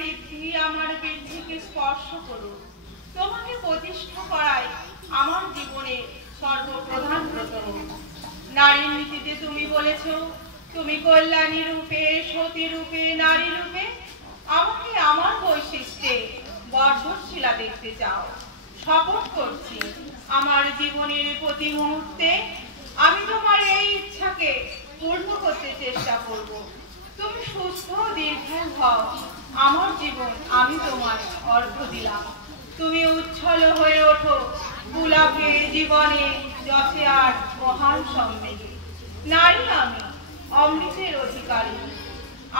বৃদ্ধি আমার বৃদ্ধিকে স্পর্শ করুক। তোমাকে প্রতিষ্ঠা করাই আমার জীবনে সর্বপ্রধান ব্রত হোক। নারীর নীতিতে তুমি বলেছ, তুমি কল্যাণী রূপে, সতী রূপে, নারী রূপে আমাকে আমার বৈশিষ্ট্যে বর্ধনশীলা দেখতে চাও। শপথ করছি, আমার জীবনের প্রতি মুহূর্তে আমি তোমার এই ইচ্ছাকে পূর্ণ করতে চেষ্টা করব। তুমি সুস্থ দীর্ঘায়ু হও, আমার জীবন আমি তোমায় অর্ঘ্য দিলাম। তুমি উচ্ছল হয়ে ওঠো পুলকে জীবনে যশে আর মহান সম্মেলে। নারী আমি, অমৃতের অধিকারী,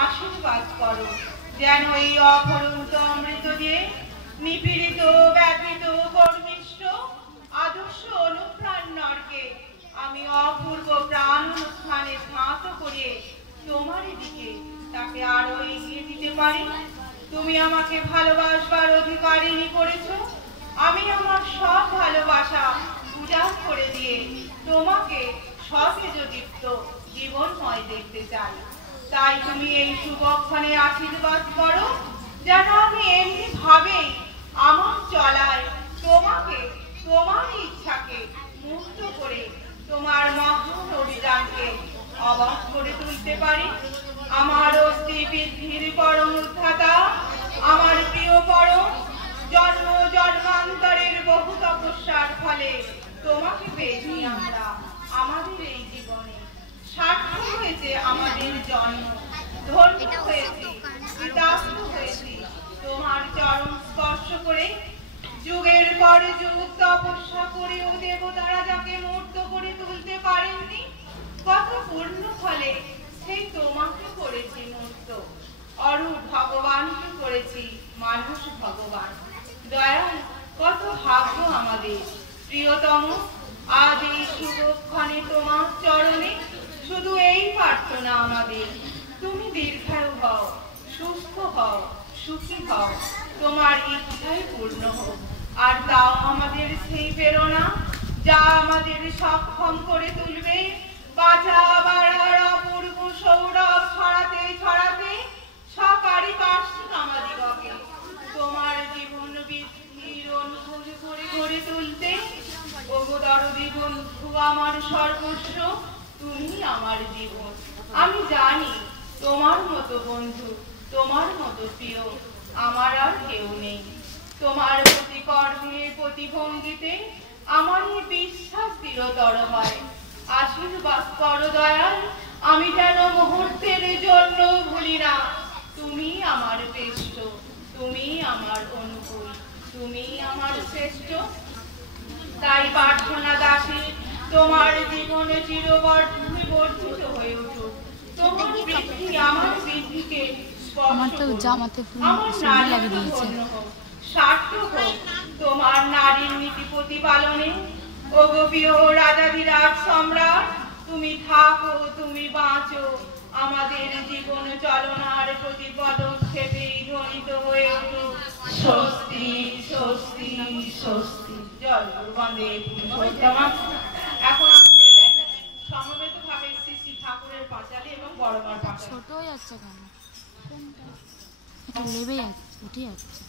আশীর্বাদ করো যেন এই অফুরন্ত অমৃত দিয়ে নিপীড়িত, ব্যথিত, কর্মিষ্ঠ, আদর্শ অনুপ্রাণ নরকে আমি অপূর্ব প্রাণ অনুষ্ঠানে স্নাত করিয়ে তোমার দিকে তাকে আরো এগিয়ে দিতে পারি। তুমি আমাকে ভালোবাসবার অধিকারিণী করেছো, আমি আমার সব ভালোবাসা উজাড় করে দিয়ে তোমাকে সতেজদীপ্ত জীবনময় দেখতে চাই। তাই তুমি এই শুভক্ষণে আশীর্বাদ করো যেন আমি এমনি ভাবেই আমার চলায় তোমাকে, তোমার ইচ্ছাকে মুক্ত করে তোমার মহান অভিযানকে অবাক করে তুলতে পারি। আমার অস্থি বৃদ্ধির পরম উদ্ধাতা, আমার প্রিয় পরম, জন্ম জন্মান্তরের বহু তপস্যার ফলে তোমাকে পেয়েছি আমরা আমাদের এই জীবনে। সার্থক হয়েছে আমাদের জন্ম, ধন্য হয়েছি, কৃতার্থ হয়েছি তোমার চরণ স্পর্শ করে। যুগের পর যুগ তপস্যা করেও দেবতারা যাকে মূর্ত করে তুলতে পারেননি, কত পূর্ণ ফলে সেই তোমাকে করেছি মূর্ত। অরূপ ভগবানকে করেছি মানুষ ভগবান। দয়াল, কত ভাগ্য আমাদের। প্রিয়তম, আজ এই শুভক্ষণে তোমার চরণে শুধু এই প্রার্থনা আমাদের, তুমি দীর্ঘায়ু হও, সুস্থ হও, সুখী হও, তোমার ইচ্ছাই পূর্ণ হোক। আর দাও আমাদের সেই প্রেরণা যা আমাদের সক্ষম করে তুলবে বাঁচা বাড়ার অপূর্ব সৌরভ ছড়াতে ছড়াতে সপারিপার্শ্বিক আমাদিগকে তোমার জীবন বৃদ্ধির অনুকূল করে গড়ে তুলতে। ওগো দরদি বন্ধু, আমার সর্বস্ব, তুমি আমার জীবন। আমি জানি তোমার মতো বন্ধু, তোমার মতো প্রিয় আমার আর কেউ নেই। তোমার প্রতি কর্মে, প্রতি ভঙ্গিতে আমার এই বিশ্বাস দৃঢ়তর হয়। আশীর্বাদ করো দয়াল, আমি যেন মুহূর্তের জন্য ভুলি না তুমি আমার শ্রেষ্ঠ, তুমি আমার অনুকূল, তুমি আমার শ্রেষ্ঠ। তাই প্রার্থনা দাসী, তোমার জীবনে চিরবর্ধনে বর্ধিত হয়ে উঠুক। তোমার বৃদ্ধি আমার বৃদ্ধিকে স্পর্শ করুক, আমার নারী পূর্ণ হোক, সার্থক হোক তোমার নারীর নীতি প্রতিপালনে। ওগো প্রিয় রাজাধিরাজ সম্রাট, তুমি থাকো, তুমি বাঁচো, আমাদের জীবন চলনার প্রতি পদক্ষেপে ধ্বনিত হয়ে উঠুক স্বস্তি, স্বস্তি, স্বস্তি। জয় গুরু বন্দে পুরুষোত্তম। এখন আমাদের সমবেত ভাবে শ্রী শ্রী ঠাকুরের পাঁচালী এবং বড়মার পাঁচালী। ছোট হয়ে যাচ্ছে কেন? এটা লেবে যাচ্ছে, উঠে যাচ্ছে।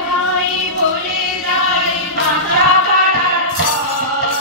ভাই বলে যায় বাঁচা বাড়ার পর,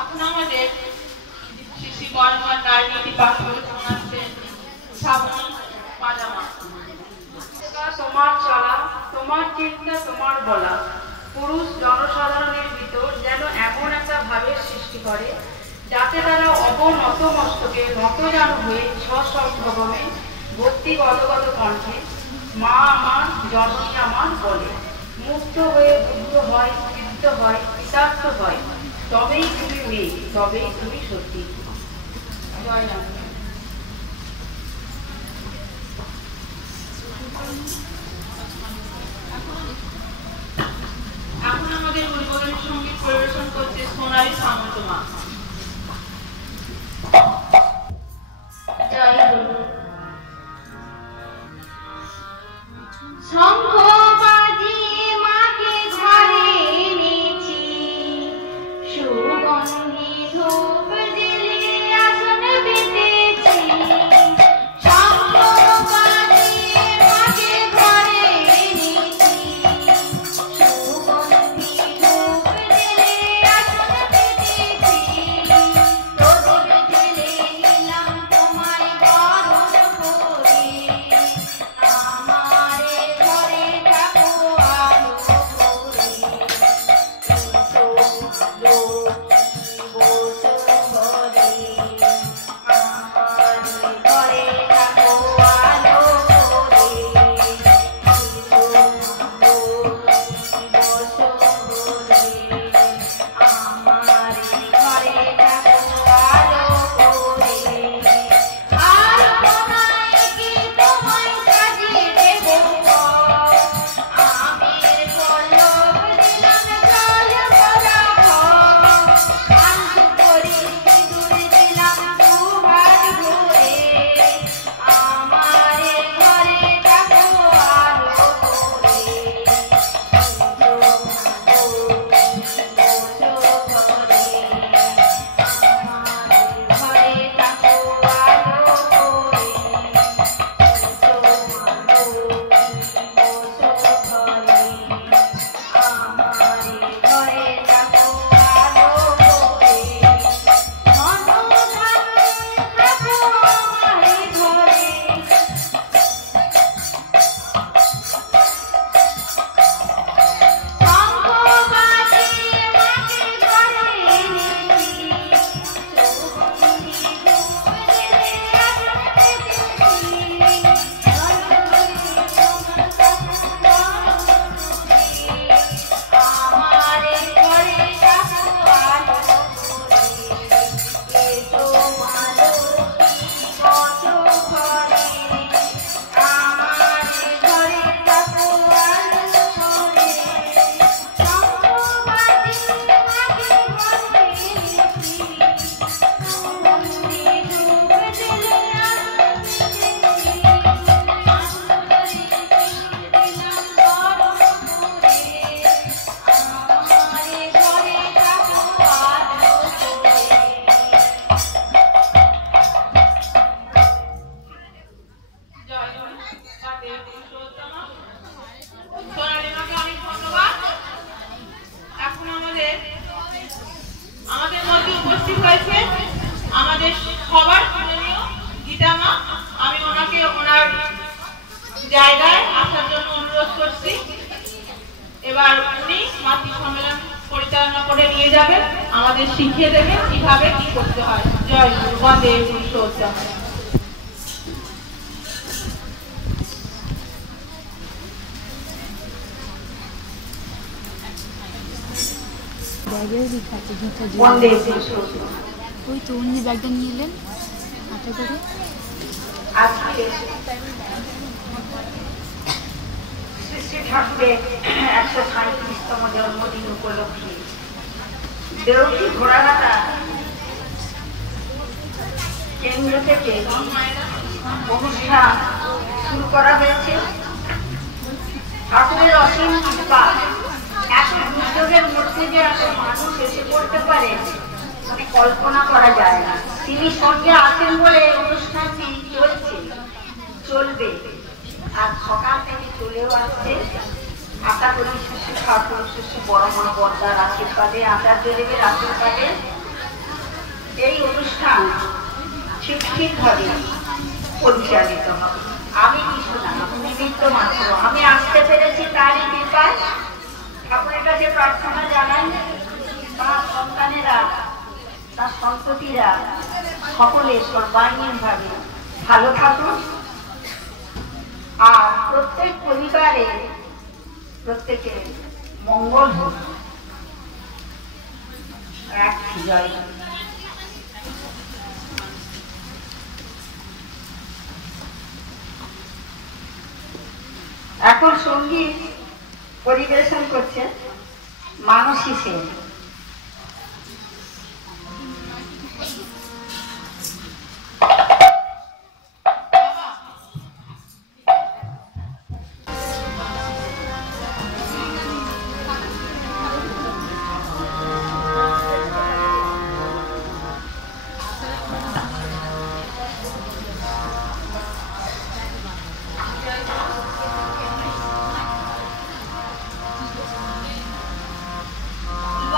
এখন আমাদের শ্রী বর্মন নারীনীতি পাঠ করে শোনাচ্ছেন শ্রাবণী পাজামা। তোমার চলা, তোমার চিন্তা, তোমার বলা পুরুষ জনসাধারণের ভিতর যেন এমন একটা ভাবের সৃষ্টি করে যাতে তারা অবনত মস্তকে নতজানু হয়ে সসম্ভ্রমে ভক্তি গদগদ কণ্ঠে মা আমার, জননী আমার বলে, মুক্ত হয়ে বুদ্ধ হয়, তৃপ্ত হয়, কৃতার্থ হয়। তবেই তুমি মেয়ে, তবেই তুমি সত্যি। জয় রাম। এখন আমাদের উদ্বোধনী সঙ্গীত পরিবেশন করছে সোনালী সামন্ত মা। শঙ্খ বাজিয়ে মাকে ঘরে এনেছি, সুগন্ধি ধূপ জ্বেলে আসন পেতেছি। শঙ্খ বাজিয়ে মাকে ঘরে এনেছি, সুগন্ধি ধূপ জ্বেলে আসন পেতেছি। প্রদীপ জ্বেলে নিলাম তোমায় বরণ করে, আমারে ঘরে থাকো আলো করে। এসো লক্ষ্মী বসো ঘরে, আমারে ঘরে থাকো আলো করে। এসো লক্ষ্মী বসো ঘরে, আমারে ঘরে থাকো আলো করে। আলো নাইকে তোমায় সাজিয়ে দেব ঘর, আমের পল্লব দিলাম জল ভরা ঘর। আলু করে সিঁদুর দিলাম দুহাত ভরে, আমারে ঘরে থাকো আলো করে। এসো লক্ষ্মী বসো ঘরে, আমারে ঘরে থাকো আলো করে। এসো লক্ষ্মী বসো ঘরে, আমারে ঘরে থাকো আলো করে। ধনধান্যে থাকো আমারে ঘরে, শঙ্খ বাজিয়ে মাকে ঘরে এনেছি, সুগন্ধি ধূপ জ্বেলে আসন পেতেছি। আমারে ঘরে থাকো আলো করে। এসো মা লক্ষ্মী বসো ঘরে, আমারে ঘরে থাকো আলো করে। শঙ্খ বাজিয়ে মাকে ঘরে এনেছি, সুগন্ধি ধূপ জ্বেলে আসন পেতেছি। আন্তরে দিলাম বরণ করে, আমারে ঘরে থাকো আলো করে। জয় জয় তাদের পুরুষোত্তমা। সোনালী মাকে অনেক ধন্যবাদ। এখন আমাদের মধ্যে উপস্থিত হয়েছে আমাদের সবার পূজনীয় গীতা মা। আমি ওনাকে ওনার জায়গায় আসার জন্য অনুরোধ করছি। এবার উনি মাতৃ সম্মেলন পরিচালনা করে নিয়ে যাবেন, আমাদের শিখিয়ে দেবেন কিভাবে কি করতে হয়। জয় গুরু বন্দে পুরুষোত্তম। ব্যাগেও দেখাচ্ছে গীতা জি। বন্দে পুরুষোত্তম। ওই তো উনি ব্যাগটা নিয়ে এলেন হাতে করে। আজকে শ্রী শ্রী ঠাকুরের 137তম জন্মদিন উপলক্ষে দেউকি ঘোড়াঘাটা কেন্দ্র থেকে অনুষ্ঠান শুরু করা হয়েছে। ঠাকুরের অসীম কৃপা, এত দুর্যোগের মধ্যে যে এত মানুষ এসে পড়তে পারে মানে কল্পনা করা যায় না। তিনি সঙ্গে আছেন বলে অনুষ্ঠানটি চলছে, চলবে। আর সকাল থেকে চলেও আসছে। আশা করি শিশু ঠাকুর, শিশু বড় মা বর্দার আশীর্বাদে, আচার্য দেবের আশীর্বাদে এই অনুষ্ঠান ঠিকভাবে পরিচালিত হবে। আমি কিছু না, নিমিত্ত মাত্র। আমি আসতে পেরেছি তারই কৃপায়। ঠাকুরের কাছে প্রার্থনা জানাই তার সন্তানেরা, তার সন্ততিরা সকলে সর্বাঙ্গীনভাবে ভালো থাকুন, আর প্রত্যেক পরিবারে প্রত্যেকের মঙ্গল হোক। রাখছি, জয়। এখন সঙ্গীত পরিবেশন করছে মানসী সেন। ল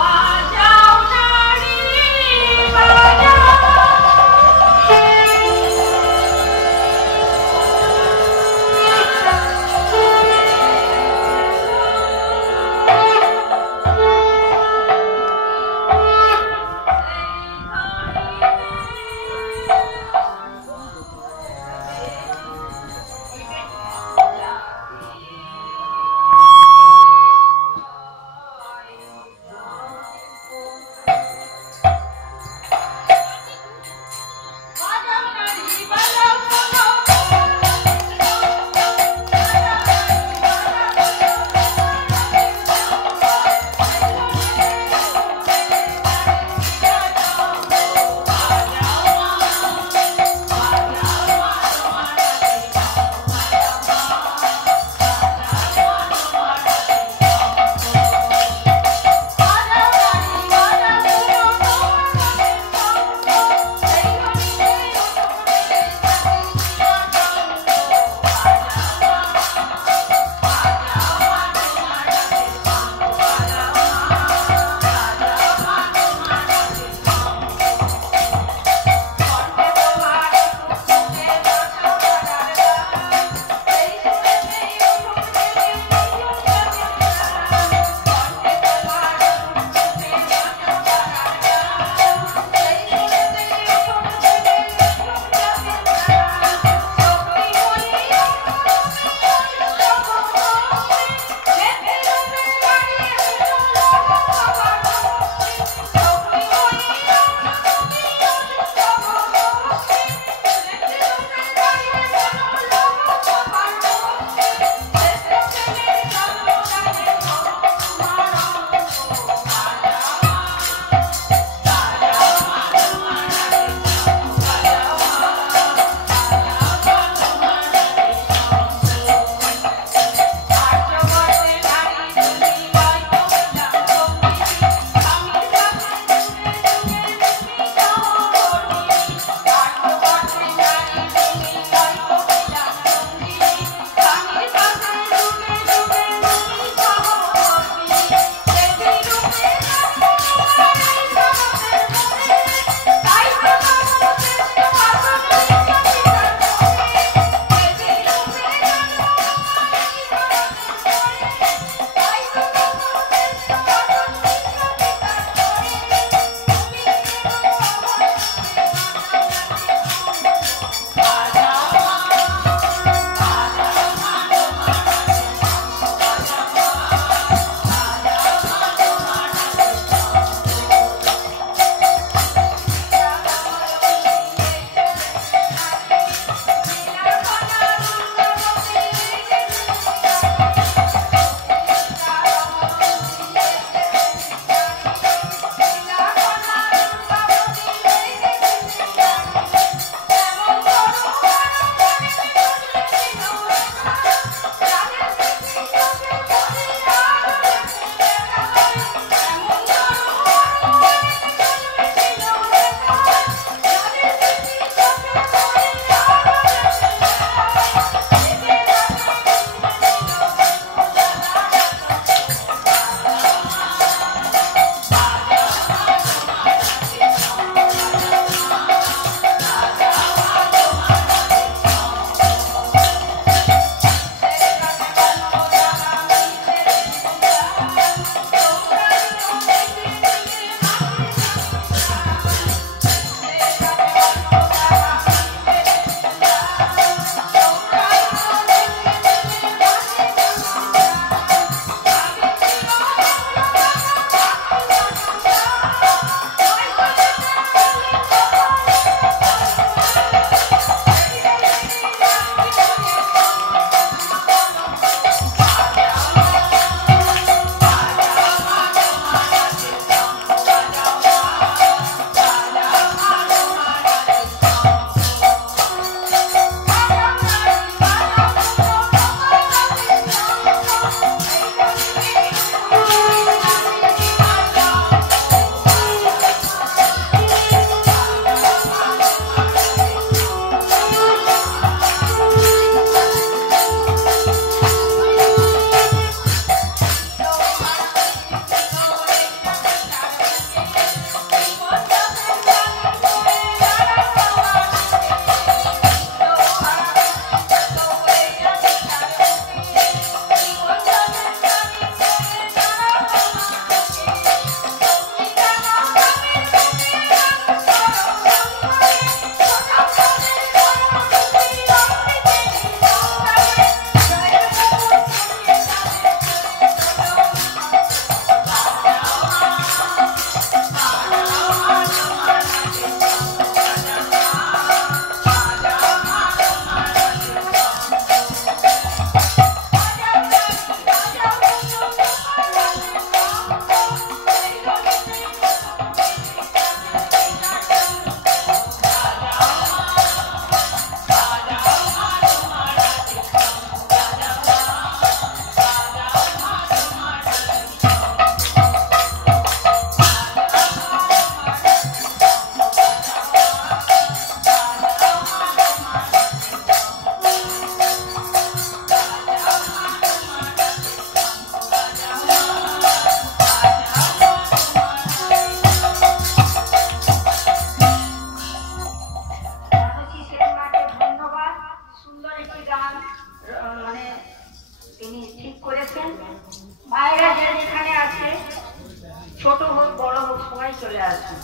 আসুন,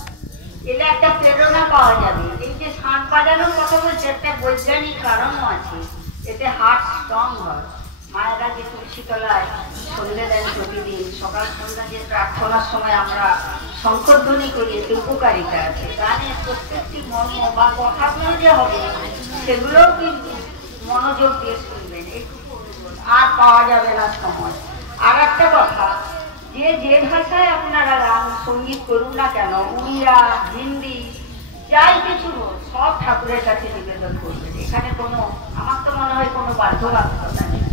এলে একটা প্রেরণা পাওয়া যাবে। এই যে শাঁখ বাজানোর কথা বলছে, একটা বৈজ্ঞানিক কারণও আছে। এতে হার্ট স্ট্রং হয়। মায়েরা যে তুলসী তলায় সন্ধে দেন প্রতিদিন, সকাল সন্ধ্যা যে প্রার্থনার সময় আমরা শঙ্করধ্বনি করি, এতে উপকারিতা আছে। গানের প্রত্যেকটি মর্ম বা কথাগুলো যে হবে সেগুলোও কিন্তু মনোযোগ দিয়ে শুনবেন, এইটুকু অনুরোধ। আর পাওয়া যাবে না সময়। আর একটা কথা, যে ভাষায় আপনারা গান সঙ্গীত করুন না কেন, উড়িয়া, হিন্দি, যাই কিছু হোক, সব ঠাকুরের কাছে নিবেদন করবেন। এখানে কোনো, আমার তো মনে হয় কোনো বাধ্যবাধকতা নেই।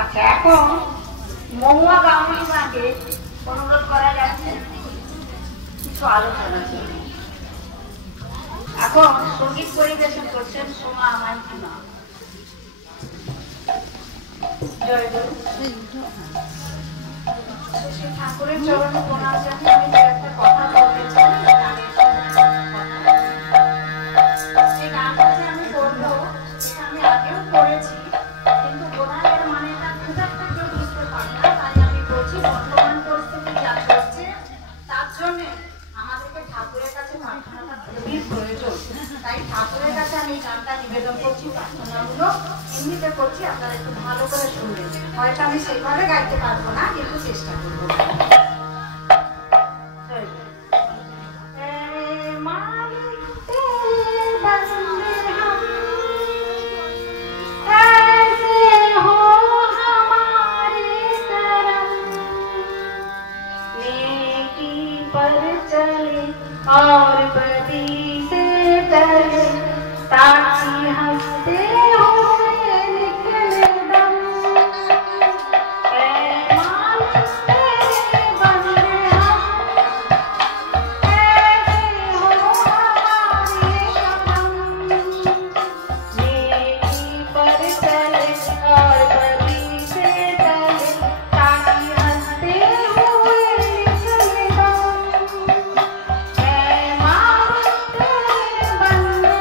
আচ্ছা, এখন মহুয়া গাঙ্গুলি মাকে অনুরোধ করা যাচ্ছে কিছু আলোচনা করবে। এখন সঙ্গীত পরিবেশন করছেন সোমা মাইকিমা। জয় গুরু। শ্রী ঠাকুরের চরণে প্রণাম জানিয়ে আমি একটা কথা বলতে চাই। যে গানটা যে আমি করবো, সেটা আমি আগেও করেছি, কিন্তু বোধহয় এর মানেটা খুব একটা কেউ বুঝতে পারে না। তাই আমি বলছি, বর্তমান পরিস্থিতি যা চলছে তার জন্যে আমাদেরকে ঠাকুরের কাছে প্রার্থনাটা খুবই প্রয়োজন। তাই ঠাকুরের কাছে আমি এই গানটা নিবেদন করছি, প্রার্থনাগুলো এমনিতে করছি, আপনারা একটু ভালো করে শুনবেন। হয়তো আমি সেইভাবে গাইতে পারবো না, কিন্তু চেষ্টা করবো। और बदी से डरे ताकि हंसते हुए निकले दम। मानते बंदे हम, ऐसे हो हमारे कदम। नेकी पर चले और बदी से डरे ताकि हंसते हुए निकले दम। बंदे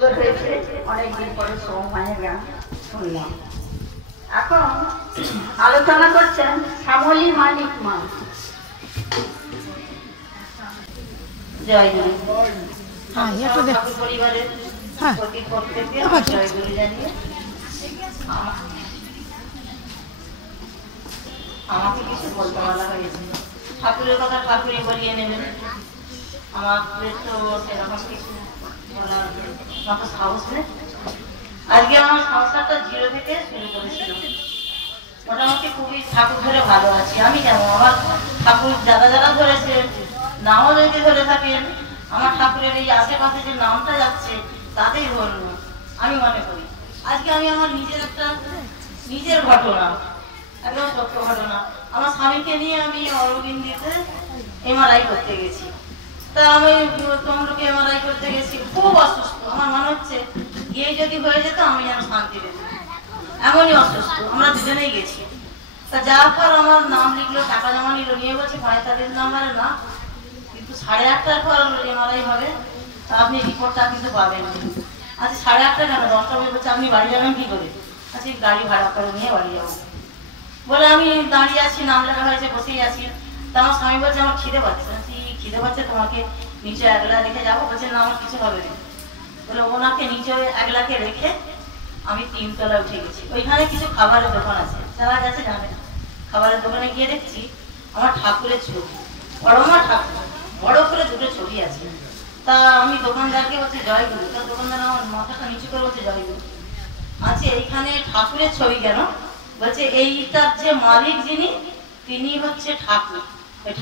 সুন্দর হয়েছে। অনেকদিন পরে মায়ের গান শুনলাম। এখন আলোচনা করছেন শ্যামলী মানিক মা। জয় গুরু। ঠাকুর পরিবারের প্রত্যেককে জয় গুরু জানিয়ে আমাকে কিছু বলতে বলা হয়েছে। ঠাকুরের কথা ঠাকুরই বলিয়ে নেবেন, আমাদের তো সেরকম কিছু বলার মতো সাহস নেই। আজকে আমার সংসারটা 0 থেকে শুরু করেছিল। মোটামুটি খুবই ঠাকুর ধরে ভালো আছি। আমি কেন, আমার ঠাকুর যারা যারা ধরেছে, নামও যদি ধরে থাকেন, আমার ঠাকুরের এই আশেপাশে যে নামটা যাচ্ছে তাতেই ধরল আমি মনে করি। আজকে আমি আমার নিজের ঘটনা, একদম সত্য ঘটনা। আমার স্বামীকে নিয়ে আমি অরবিন্দিতে MRI করতে গেছি। তা আমি তমলুকে MRI করতে গেছি, খুব অসুস্থ। আমার মনে হচ্ছে গিয়ে যদি হয়ে যেত আমি যেন শান্তি পেত, এমনই অসুস্থ। আমরা দুজনেই গেছি। তা যাওয়ার পর আমার নাম লিখলো, টাকা জমা নিল, নিয়ে বলছে 45 নাম্বারে না, কিন্তু 8:30টার পর MRI হবে, তা আপনি রিপোর্টটা কিন্তু পাবেন। আচ্ছা 8:30 কেন, 10টা বাজে বলছে আপনি বাড়ি যাবেন কি করে? আচ্ছা গাড়ি ভাড়া করে নিয়ে বাড়ি যাবো বলে আমি দাঁড়িয়ে আছি, নাম লেখা হয়েছে, বসেই আছি। তা আমার স্বামী বলছে আমার খিদে পাচ্ছে। খিদে পাচ্ছে, তোমাকে নিচে একলা রেখে যাবো? বলছে না আমার কিছু হবে না। বলে ওনাকে নিচে একলাকে রেখে আমি 3 তলায় উঠে গেছি। ওইখানে কিছু খাবারের দোকান আছে, যারা গেছে জানে। খাবারের দোকানে গিয়ে দেখছি আমার ঠাকুরের ছবি, বড়মা ঠাকুর, বড় করে 2টো ছবি আছে। তা আমি দোকানদারকে বলছি জয় গুরু। তা দোকানদার আমার মাথাটা নিচু করে বলছে জয় গুরু। আচ্ছা এইখানে ঠাকুরের ছবি কেন? বলছে এইটার যে মালিক যিনি, তিনি হচ্ছে ঠাকুর।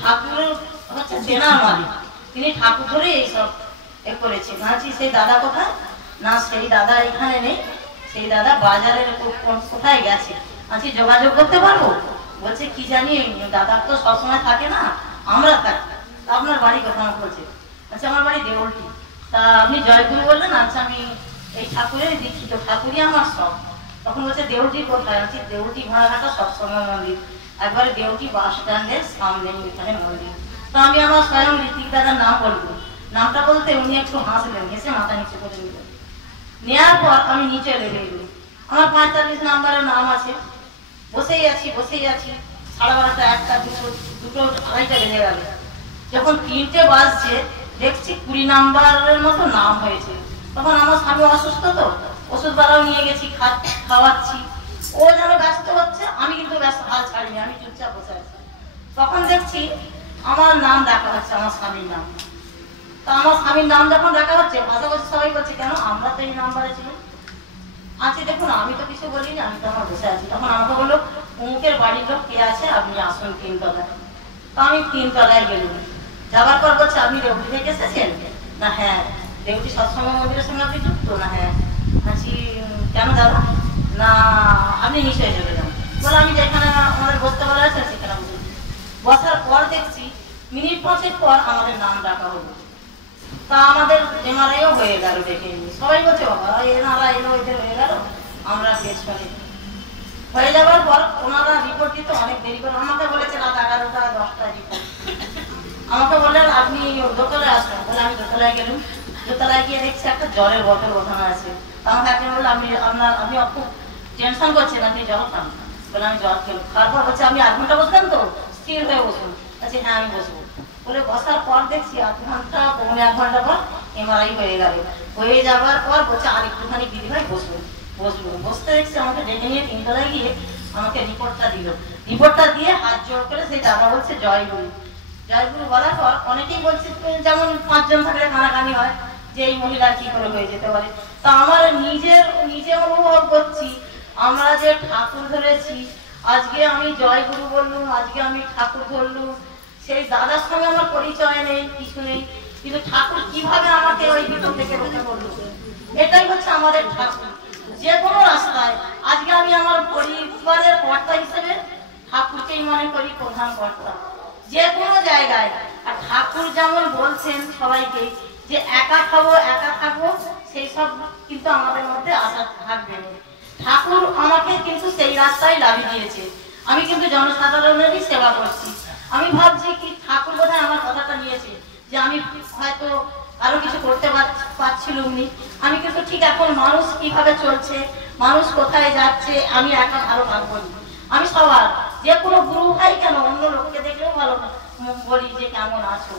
ঠাকুর হচ্ছে দেনার মালিক, তিনি ঠাকুর ধরে এইসব করেছে। ভাবছি সেই দাদা কোথায়? না সেই দাদা এখানে নেই, সেই দাদা বাজারের কোথায় গেছে। আচ্ছা যোগাযোগ করতে পারবো? বলছে কি জানি, দাদা তো সবসময় থাকে না, আমরা থাকি। আপনার বাড়ি কোথায়? বলছে আচ্ছা আমার বাড়ি দেউলটি। তা আপনি জয়গুরু বললেন? আচ্ছা আমি এই ঠাকুরের দীক্ষিত, ঠাকুরই আমার সব। তখন বলছে দেউলটি কোথায়? আছে দেউলটি ঘোড়াঘাটা সবসময় মন্দির, একবারে দেউলটি বাস স্ট্যান্ডের সামনে এখানে মন্দির। তো আমি আমার স্বয়ং ঋত্বিক দাদার নাম বলবো। নামটা বলতে উনি একটু হাসলেন, হেসে মাথা নিচে করে নিলেন। নেওয়ার পর আমি নিচে লেগে গেলাম। আমার 45 নাম্বারের নাম আছে। বসেই আছি 12:30, 1টা, 2টো, 2:30 বেজে গেল। যখন 3টে বাজছে দেখছি 20 নাম্বারের মতো নাম হয়েছে। তখন আমার স্বামী অসুস্থ, তো ওষুধ বাড়াও নিয়ে গেছি, খাওয়াচ্ছি। ও যেন ব্যস্ত হচ্ছে, আমি কিন্তু ব্যস্ত হাল ছাড়িনি, আমি চুপচাপ বসে আছি। তখন দেখছি আমার নাম ডাকা হচ্ছে, আমার স্বামীর নাম। তা আমার স্বামীর নাম যখন ডাকা হচ্ছে, পাশাপাশি সবাই বলছে কেন, আমরা তো এই নাম্বারে ছিলাম। আচ্ছা দেখুন আমি তো কিছু বলিনি, আমি তো আমার বসে আছি। তখন আমাকে বললো অমুকের বাড়ির লোক কে আছে, আপনি আসুন 3 তলায়। তো আমি 3 তলায় গেলাম। যাবার পর বলছে আপনি দেউটি থেকে এসেছেন? না হ্যাঁ। দেউটি সৎসঙ্গ মন্দিরের সঙ্গে আপনি যুক্ত? না হ্যাঁ। আচ্ছা কেন দাদা? না আপনি নিচে চলে যান। বলে আমি যেখানে আমাদের বসতে বলা আছে সেখানে বসার পর দেখছি মিনিট 5 পর আমাদের নাম ডাকা হলো। তা আমাদের MRIও হয়ে গেল। দেখে সবাই বলছে বাবা এনারা এলো, এদের হয়ে গেল, আমরা পেছনে। হয়ে যাওয়ার পর ওনারা রিপোর্ট দিতে অনেক দেরি করে। আমাকে বলেছে রাত 11টা 10টায় রিপোর্ট। আমাকে বললেন আপনি দোতলায় আসবেন। বলে আমি দোতলায় গেলাম। দোতলায় গিয়ে দেখছি একটা জলের বোতল ওখানে আছে। আমাকে একজন বললো আপনি খুব টেনশন করছেন, আপনি জল খান। বলে আমি জল খেলাম। খাওয়ার পর বলছে আপনি 8 ঘন্টা বসবেন তো? স্থির হয়ে বসুন। আচ্ছা হ্যাঁ আমি বসবো। বলে বসার পর দেখছি 8 ঘন্টা, পৌনে 1 ঘন্টা পর MRI হয়ে গেল। হয়ে যাওয়ার পর বলছে আর একটুখানি দিদি ভাই বসবো। বসতে দেখছি আমাকে ডেকে নিয়ে 3 তলায় গিয়ে আমাকে রিপোর্টটা দিল। রিপোর্টটা দিয়ে হাত জোড় করে সেই দাদা বলছে জয় গুরু। জয় গুরু বলার পর অনেকেই বলছে যেমন 5 জন থাকলে কানাকানি হয় যে এই মহিলা কি করে হয়ে যেতে পারে। তা আমার নিজে অনুভব করছি আমরা যে ঠাকুর ধরেছি, আজকে আমি জয় গুরু বললুম, আজকে আমি ঠাকুর ধরলুম। সেই দাদার সঙ্গে আমার পরিচয় নেই, কিছু নেই, কিন্তু ঠাকুর কিভাবে আমাকে ওই ভিতর থেকে রক্ষা করলো, এটাই হচ্ছে আমাদের ঠাকুর। যে কোনো রাস্তায় আজকে আমি আমার পরিবারের কর্তা হিসেবে ঠাকুরকেই মনে করি প্রধান কর্তা। যে কোনো জায়গায় আর ঠাকুর যেমন বলছেন সবাইকে যে একা খাবো একা থাকবো, সেই সব কিন্তু আমাদের মধ্যে আশা থাকবে। ঠাকুর আমাকে কিন্তু সেই রাস্তায় লাভিয়ে দিয়েছে। আমি কিন্তু জনসাধারণেরই সেবা করছি। আমি ভাবছি কি ঠাকুর বোধহয় আমার কথাটা নিয়েছে যে আমি হয়তো আরো কিছু করতে পারছিল উনি। আমি কিন্তু ঠিক এখন মানুষ কিভাবে চলছে, মানুষ কোথায় যাচ্ছে, আমি এখন আরো ভাববো। আমি সবার যে কোনো গুরু ভাই কেন অন্য লোককে দেখলেও ভালো বলি যে কেমন আছো।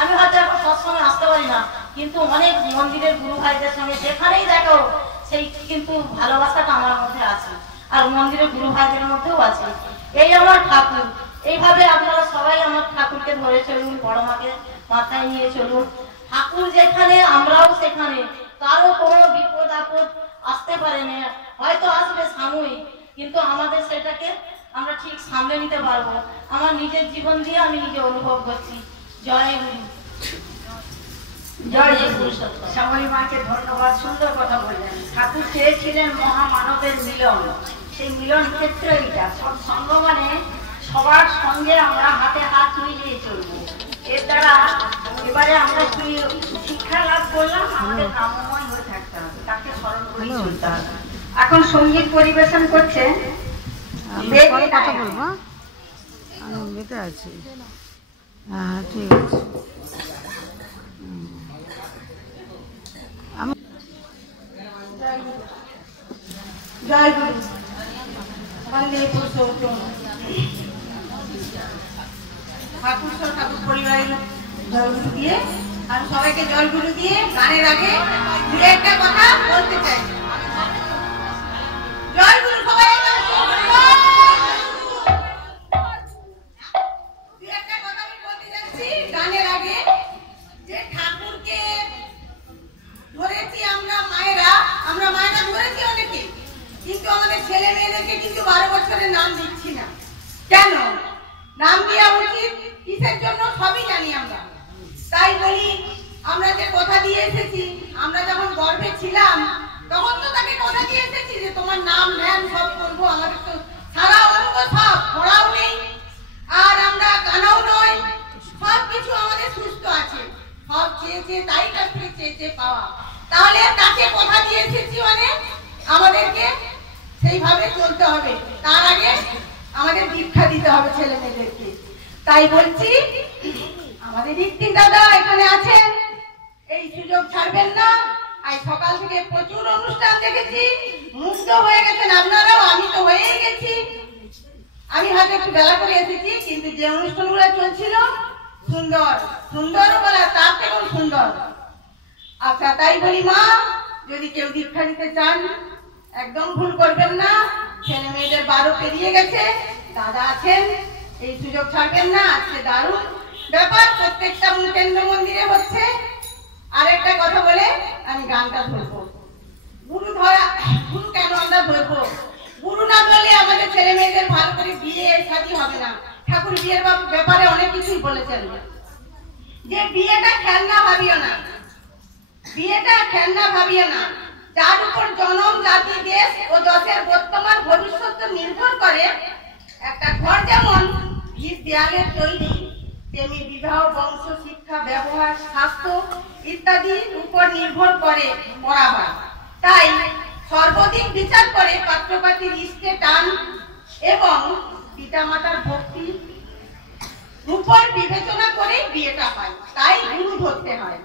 আমি হয়তো এখন সবসময় আসতে পারি না, কিন্তু অনেক মন্দিরের গুরু ভাইদের সঙ্গে যেখানেই দেখো সেই কিন্তু ভালোবাসাটা আমার মধ্যে আছে, আর মন্দিরের গুরু ভাইদের মধ্যেও আছে। এই আমার ঠাকুর, এইভাবে আপনারা সবাই আমার ঠাকুরকে ধরে চলুন, বড় মাকে মাথায় নিয়ে চলুন। ঠাকুর যেখানে আমরাও সেখানে, কারো কোনো বিপদ আপদ আসতে পারে না, হয়তো আসবে সাময়িক, কিন্তু আমাদের সেটাকে আমরা ঠিক সামলে নিতে পারবো। আমার নিজের জীবন দিয়ে আমি নিজে অনুভব করছি। জয় গুরু। জয় গুরু। শ্যামলী মাকে ধন্যবাদ, সুন্দর কথা বললেন। ঠাকুর চেয়েছিলেন মহামানবের মিলন, সেই মিলন ক্ষেত্র এইটা। সৎসঙ্গ মানে সবার সঙ্গে আমরা হাতে হাত মিলিয়ে চলবো। এর দ্বারা এবারে আমরা কি শিক্ষা লাভ করলাম, আমাদের কামময় হয়ে থাকতে হবে, তাকে স্মরণ করে চলতে হবে। এখন সঙ্গীত পরিবেশন করছে কথা বলবো, আমি বেঁচে আছি। হ্যাঁ ঠিক আছে। জয় গুরু। বন্দে পুরুষোত্তম। ঠাকুর পরিবারের জয়গুরু দিয়ে, আমি সবাইকে জয়গুরু দিয়ে গানের আগে দু একটা কথা বলতে চাই। জয় গুরু। সবাই দু একটা কথা আমি বলতে যাচ্ছি গানের আগে, যে ঠাকুরকে ধরেছি আমরা মায়েরা ধরেছি অনেকে, কিন্তু আমাদের ছেলে মেয়েদেরকে কিন্তু 12 বছরের নাম দিচ্ছি না। কেন নাম দেওয়া উচিত, কিসের জন্য সবই জানি আমরা। তাই বলি, আমরা যে কথা দিয়ে এসেছি, আমরা যখন গর্ভে ছিলাম তখন তো তাকে কথা দিয়ে এসেছি যে তোমার নাম ধ্যান সব করবো। আমাদের তো সারা অঙ্গ সব পড়াও নেই, আর আমরা কানাও নয়, সব কিছু আমাদের সুস্থ আছে, সব চেয়েছে তাই কাছ থেকে চেয়েছে পাওয়া। তাহলে তাকে কথা দিয়ে এসেছি মানে আমাদেরকে সেইভাবে চলতে হবে। তার আগে আমাদের দীক্ষা দিতে হবে ছেলে মেয়েদেরকে। তাই বলছি, আমাদের ঋত্বিক দাদা এখানে আছেন, এই সুযোগ ছাড়বেন না। আজ সকাল থেকে প্রচুর অনুষ্ঠান দেখেছি, মুগ্ধ হয়ে গেছেন আপনারাও, আমি তো হয়েই গেছি। আমি হয়তো একটু বেলা করে এসেছি, কিন্তু যে অনুষ্ঠানগুলো চলছিল সুন্দর, সুন্দরও বলা তার থেকেও সুন্দর। আচ্ছা, তাই বলি মা, যদি কেউ দীক্ষা নিতে চান একদম ভুল করবেন না। ছেলে মেয়েদের 12 পেরিয়ে গেছে, দাদা আছেন, এই সুযোগ ছাড়বেন না। আজকে দারুণ ব্যাপার, প্রত্যেকটা কেন্দ্র মন্দিরে হচ্ছে। আরেকটা কথা বলে আমি গানটা ধরবো। গুরু কেন আমরা ধরবো? গুরু না ধরলে আমাদের ছেলে মেয়েদের ভালো করে বিয়ে শাদী হবে না। ঠাকুর বিয়ের ব্যাপারে অনেক কিছুই বলেছেন, যে বিয়েটা খেলনা ভাবিও না, বিয়েটা খেলনা ভাবিও না। যার উপর জনম, জাতি, দেশ ও দশের বর্তমান ভবিষ্যৎ নির্ভর করে। একটা ঘর যেমন ভিত দেয়ালের তৈরি, তেমনি বিবাহ, বংশ, শিক্ষা, ব্যবহার, স্বাস্থ্য ইত্যাদির উপর নির্ভর করে করা হয়। তাই সর্বদিক বিচার করে পাত্রপাত্রীর ইষ্টে টান এবং পিতামাতার ভক্তি উপর বিবেচনা করে বিয়েটা হয়। তাই গুরু ধরতে হয়।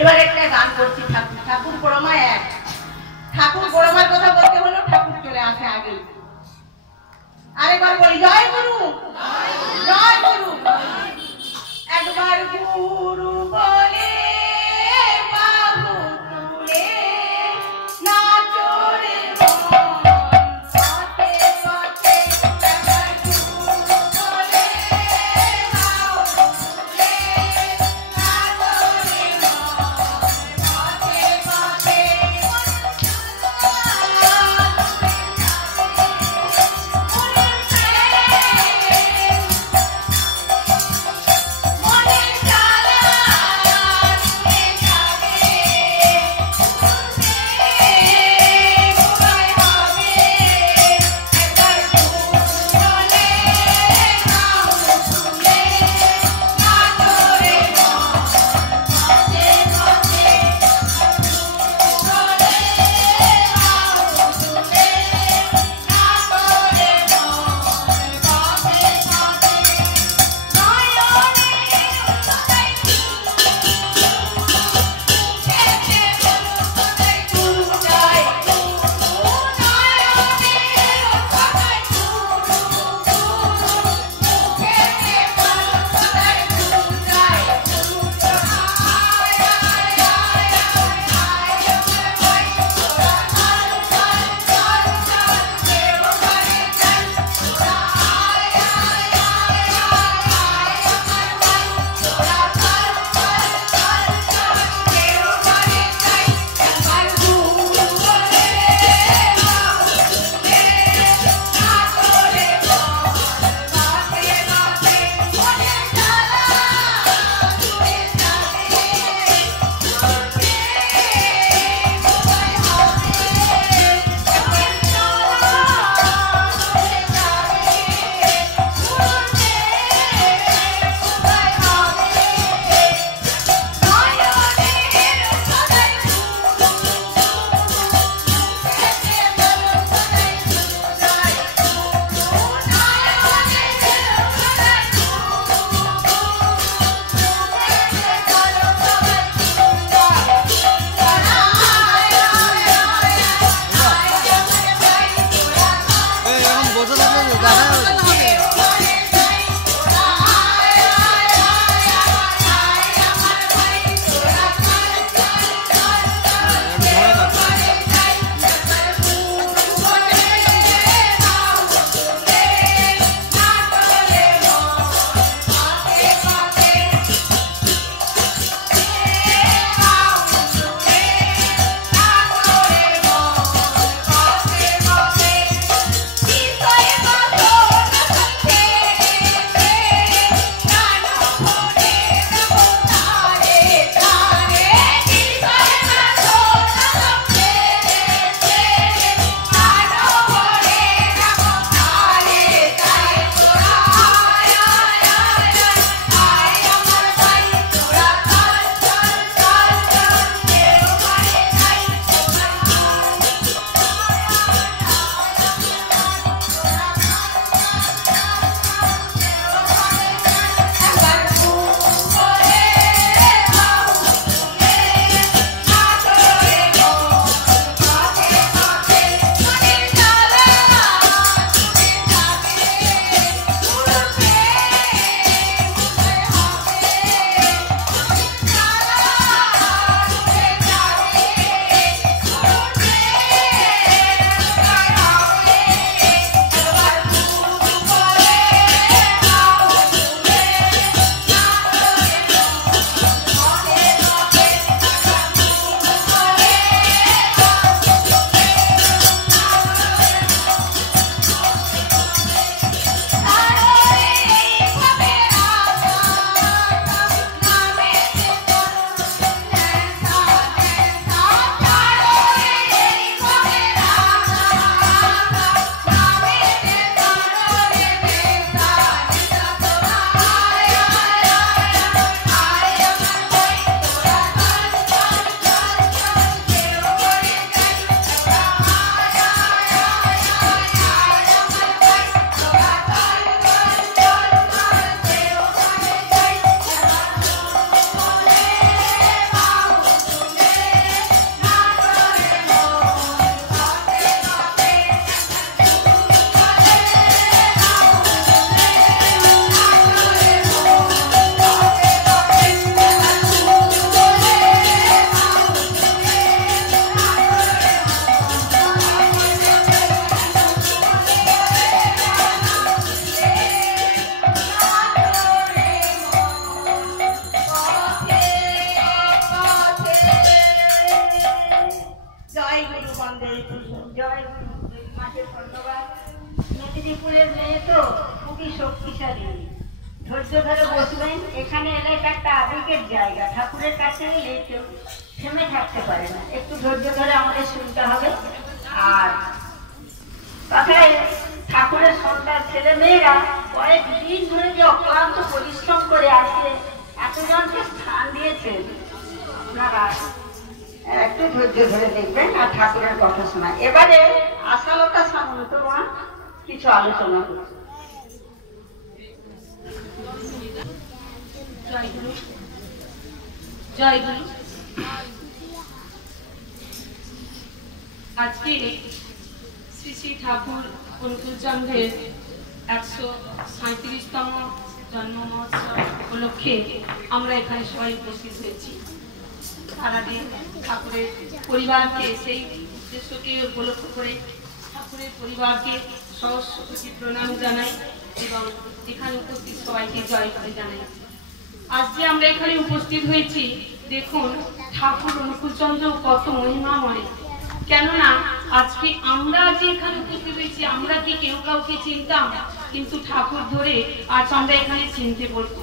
এবার একটা গান করছি, ঠাকুর বড়মা এক। ঠাকুর বড়মার কথা বলতে হলো ঠাকুর চলে আসে আগে। আরেকবার বলি, জয় গুরু, জয় গুরু। একবার গুরু বলে বাহু তুলে নাচো রে মন, পথে পথে। একবার গুরু বলে বাহু তুলে নাচো রে মন, পথে পথে। মনে চালা জয় মাকে ধন্যবাদ। মেদিনীপুরের মেয়ে তো খুবই শক্তিশালী, ধৈর্য ধরে বসবেন। এখানে এলে এটা একটা আবেগের জায়গা, ঠাকুরের কাছে এলে কেউ থেমে থাকতে পারে না, একটু ধৈর্য ধরে আমাদের শুনতে হবে। আর কথায় ঠাকুরের সন্তান ছেলে মেয়েরা কয়েক দিন ধরে যে অক্লান্ত পরিশ্রম করে আসে, এতজনকে স্থান দিয়েছেন, আপনারা একটু ধৈর্য ধরে দেখবেন আর ঠাকুরের কথা শোনা। এবারে আশালতা সামন্ত মা কিছু আলোচনা করছে। জয় গুরু। আজকে শ্রী শ্রী ঠাকুর অনুকূলচন্দ্রের 137তম জন্ম মহোৎসব উপলক্ষে আমরা এখানে সবাই উপস্থিত হয়েছি। তার আগে ঠাকুরের পরিবারকে, সেই উদ্দেশ্যকে উপলক্ষ করে ঠাকুরের পরিবারকে সহস্র কোটি প্রণাম জানাই এবং এখানে উপস্থিত সবাইকে জয় করে জানাই। আজ যে আমরা এখানে উপস্থিত হয়েছি, দেখুন ঠাকুর অনুকূলচন্দ্র কত মহিমাময়। কেননা আজকে আমরা যে এখানে উপস্থিত হয়েছি, আমরা কি কেউ কাউকে চিনতাম? কিন্তু ঠাকুর ধরে আজ আমরা এখানে চিনতে বলবো,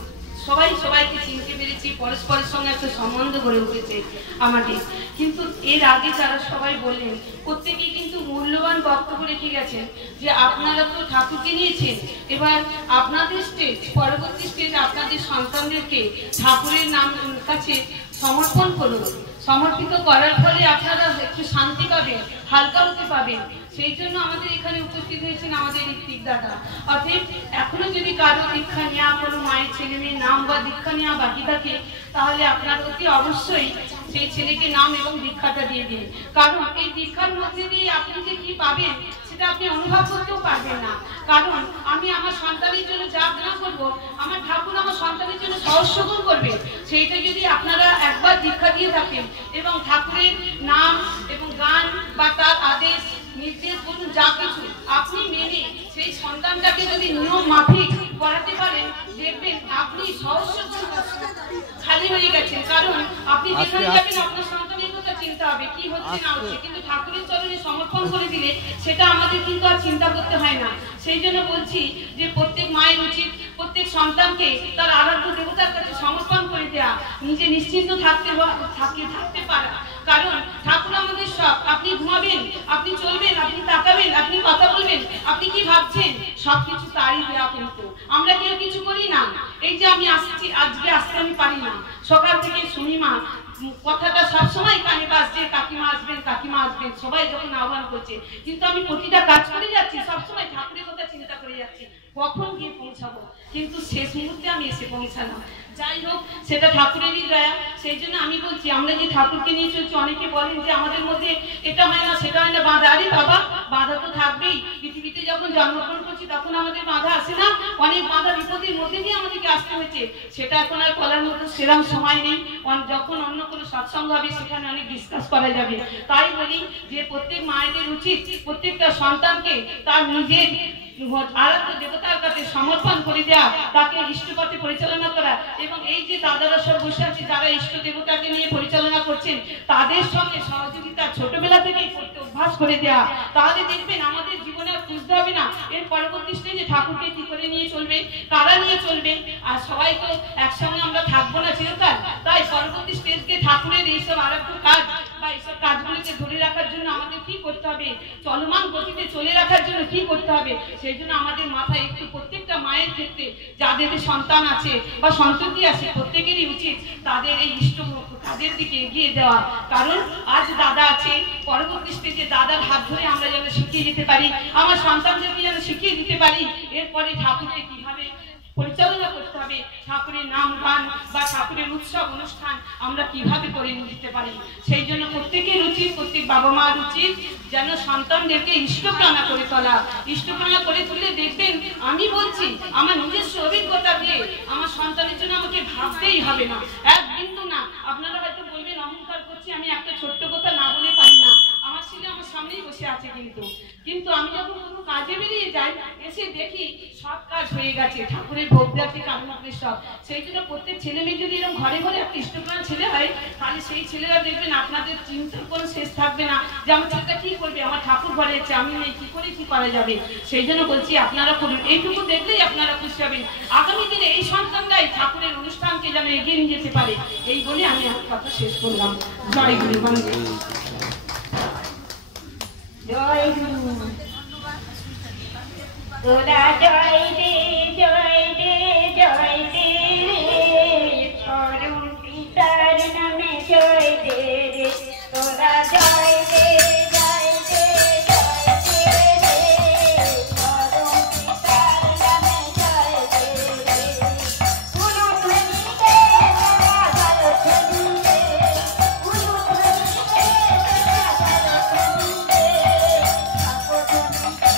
সবাই সবাইকে চিনতে পেরেছি, পরস্পরের সঙ্গে একটা সম্বন্ধ গড়ে উঠেছে আমাদের। কিন্তু এর আগে যারা সবাই বললেন, প্রত্যেকেই কিন্তু মূল্যবান বক্তব্য রেখে গেছেন যে আপনারা তো ঠাকুরকে নিয়েছেন, এবার আপনাদের স্টেজ, পরবর্তী স্টেজ আপনাদের সন্তানদেরকে ঠাকুরের নাম কাছে সমর্পণ করুন। সমর্পিত করার ফলে আপনারা একটু শান্তি পাবেন, হালকা হতে পাবেন। সেই জন্য আমাদের এখানে উপস্থিত হয়েছেন আমাদের ঋত্বিক দাদা। অতএব এখনো যদি কারো দীক্ষা নেওয়া, কোনো মায়ের ছেলে মেয়ের নাম বা দীক্ষা নেওয়া বাকি থাকে, তাহলে আপনার অতি অবশ্যই সেই ছেলেকে নাম এবং দীক্ষাটা দিয়ে দিন। কারণ এই দীক্ষার মধ্যে দিয়ে আপনি যে কি পাবেন সেটা আপনি অনুভব করতেও পারবেন না। কারণ আমি আমার সন্তানের জন্য যা না করবো, আমার ঠাকুর আমার সন্তানের জন্য সহস্রগুণ করবে। সেইটা যদি আপনারা একবার দীক্ষা দিয়ে থাকেন এবং ঠাকুরের নাম এবং গান বা তার আদেশ নির্দেশ বলুন যা কিছু আপনি মেনে সেই সন্তানটাকে যদি নিয়ম মাফিক করাতে পারেন, দেখবেন আপনি সহস্রগুণ খালি হয়ে গেছেন। কারণ আপনি যেখানে যাবেন আপনার সন্তানের কথা চিন্তা হবে কি হচ্ছে না হচ্ছে, কিন্তু ঠাকুরের চরণে সমর্পণ করে দিলে সেটা আমাদের কিন্তু আর চিন্তা করতে হয় না। সেই জন্য বলছি যে প্রত্যেক মায়ের উচিত প্রত্যেক সন্তানকে তার আরাধ্য দেবতার কাছে সমর্পণ করে দেওয়া, নিজে নিশ্চিন্ত থাকতে পারা। কারণ ঠাকুর আমাদের সব। আপনি ঘুমাবেন, আপনি চলবেন, আপনি তাকাবেন, আপনি কথা বলবেন, আপনি কি ভাবছেন, সবকিছু তারই দেওয়া। কিন্তু আমরা কেউ কিছু করি না। এই যে আমি আসছি, আজকে আসতে আমি পারি না, সকাল থেকে শুনি মা কথাটা সবসময় কানে বাজছে, কাকিমা আসবেন, কাকিমা আসবেন, সবাই যখন আহ্বান করছে, কিন্তু আমি প্রতিটা কাজ করে যাচ্ছি, সবসময় ঠাকুরের কথা চিন্তা করে যাচ্ছি কখন গিয়ে পৌঁছাবো, কিন্তু শেষ মুহূর্তে আমি এসে পৌঁছালাম। যাই হোক, সেটা ঠাকুরেরই দয়া। সেই জন্য আমি বলছি, আমরা যে ঠাকুরকে নিয়ে চলছি, অনেকে বলেন যে আমাদের মধ্যে এটা হয় না সেটা হয় না, বাধা। আরে বাবা, বাধা তো থাকবেই। পৃথিবীতে যখন জন্মগ্রহণ করছি তখন আমাদের বাধা আসে না? অনেক বাধা বিপদের মধ্যে দিয়ে আমাদেরকে আসতে হয়েছে। সেটা এখন আর বলার মতো সেরকম সময় নেই। যখন অন্য কোনো সৎসঙ্গ হবে সেখানে অনেক ডিসকাস করা যাবে। তাই বলি যে প্রত্যেক মায়েদের উচিত প্রত্যেকটা সন্তানকে তার নিজের আরাধ্য দেবতার কাছে সমর্পণ করে দেওয়া, তাকে ইষ্টপথে পরিচালনা করা। এবং এই যে দাদারা সব বসে আছে যারা ইষ্ট দেবতাকে নিয়ে পরিচালনা করছেন, তাদের সঙ্গে সহযোগিতা ছোটবেলা থেকেই করতে অভ্যাস করে দেওয়া। তাহলে দেখবেন আমাদের জীবনে আর বুঝতে হবে না এর পরবর্তী স্টেজে ঠাকুরকে কি করে নিয়ে চলবে, কারা নিয়ে চলবে। আর সবাই তো একসঙ্গে আমরা থাকবো না চিরকাল। তাই পরবর্তী স্টেজকে ঠাকুরের এইসব আরাধ্য কাজ বা এইসব কাজগুলিকে ধরে রাখার জন্য আমাদের কি করতে হবে, চলমান গতিতে চলে রাখার জন্য কি করতে হবে। সেই জন্য আমাদের মাথায় একটু প্রত্যেকটা মায়ের ক্ষেত্রে যাদের সন্তান আছে বা সন্ততি আছে, প্রত্যেকেরই উচিত তাদের এই ইষ্ট কাজের দিকে এগিয়ে দেওয়া। কারণ আজ দাদা আছে, পরবর্তী স্টেজে দাদার হাত ধরে আমরা যেন শিখিয়ে দিতে পারি, আমার সন্তানদেরকে যেন শিখিয়ে দিতে পারি এরপরে ঠাকুরকে কিভাবে পরিচালনা করতে হবে, ঠাকুরের নাম গান বা ঠাকুরের উৎসব অনুষ্ঠান আমরা কিভাবে করে নিতে পারি। সেই জন্য প্রত্যেকের উচিত, প্রত্যেক বাবা মার উচিত যেন সন্তানদেরকে ইষ্টপ্রাণা করে তোলা। ইষ্টপ্রাণা করে তুললে দেখবেন, আমি বলছি আমার নিজস্ব অভিজ্ঞতা দিয়ে, আমার সন্তানের জন্য আমাকে ভাবতেই হবে না, এক বিন্দু না। আপনারা হয়তো বলবেন অহংকার করছি, আমি একটা ছোট্ট কথা না বলে পারি না। আমার ছেলে আমার সামনেই বসে বসে আছে কিন্তু আমি যখন কোনো কাজে বেরিয়ে যাই এসে দেখি সব কাজ হয়ে গেছে, ঠাকুরের ভোগ দেওয়া থেকে আরম্ভ করে সব। সেই জন্য প্রত্যেক ছেলে মেয়ে যদি এরকম ঘরে ঘরে একটা ইষ্টপ্রাণ ছেলে হয়, তাহলে সেই ছেলেরা দেখবেন আপনাদের চিন্তার কোনো শেষ থাকবে না যে আমার ছেলেটা কি করবে, আমার ঠাকুর ঘরে আছে, আমি নেই, কি করে কি করা যাবে। সেই জন্য বলছি আপনারা করুন, এইটুকু দেখলেই আপনারা খুশি হবেন। আগামী দিনে এই সন্তানরাই ঠাকুরের অনুষ্ঠানকে যেন এগিয়ে নিয়ে যেতে পারে, এই বলে আমি আমার কথা শেষ করলাম। জয় গুরু বন্দে। জয় গুরু। তোরা জয় দে জয় দে জয় দে রে, সরুণ পিতার নামে জয় দে রে, তোরা জয় দে জয় দে জয় দে রে, সরুণ পিতার নামে জয় দে রে, গুরু ধ্বনি দে তোরা জয় ধ্বনি দে, গুরু ধ্বনি দে তোরা জয় ধ্বনি দে, ঠাকুর ধ্বনি দে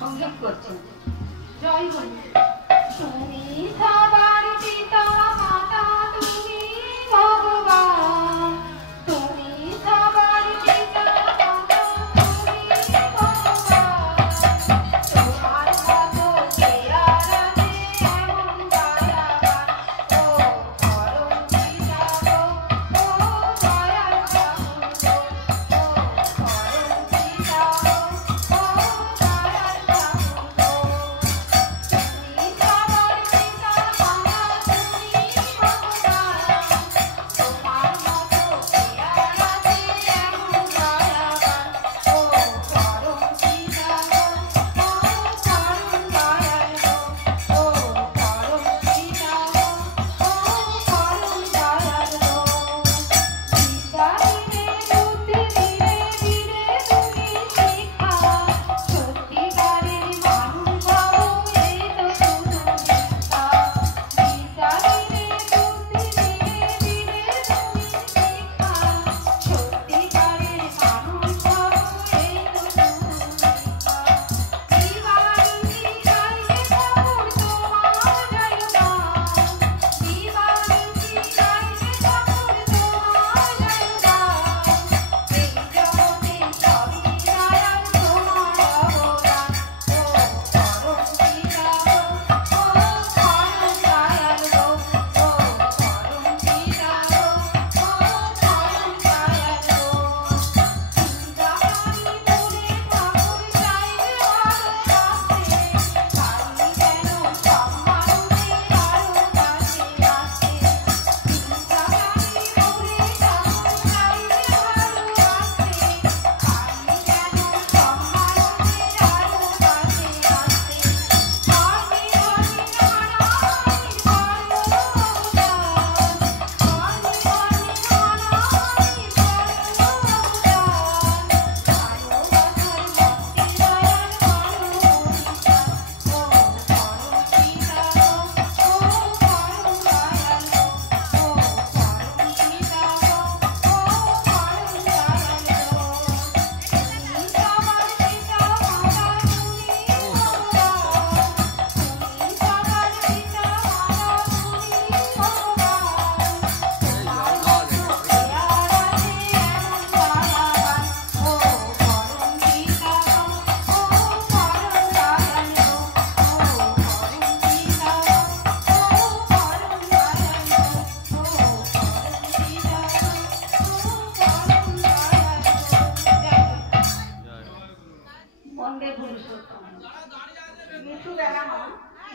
সঙ্গীত করছেন। জয় গুরু। তুমি সবার পিতা মাতা, তুমি ভগবান, তুমি সবার পিতা মাতা, তুমি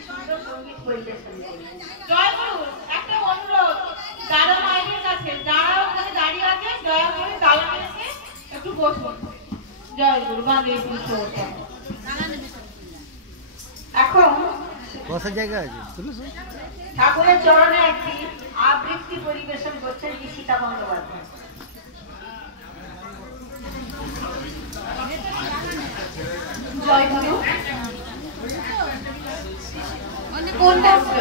সুন্দর সঙ্গীত পরিবেশন করলেন। জয় গুরু, একটা অনুরোধ দাদা মায়ের কাছে, যারা ওখানে দাঁড়িয়ে আছে দয়া করে দালানে এসে একটু বসুন। জয় গুরু, বাঁধে এখন বসার জায়গা আছে? ঠাকুরের চরণে একটি আবৃত্তি পরিবেশন করছেন ঋষিতা বন্দ্যোপাধ্যায়। জয় গুরু। কন্যাশ্র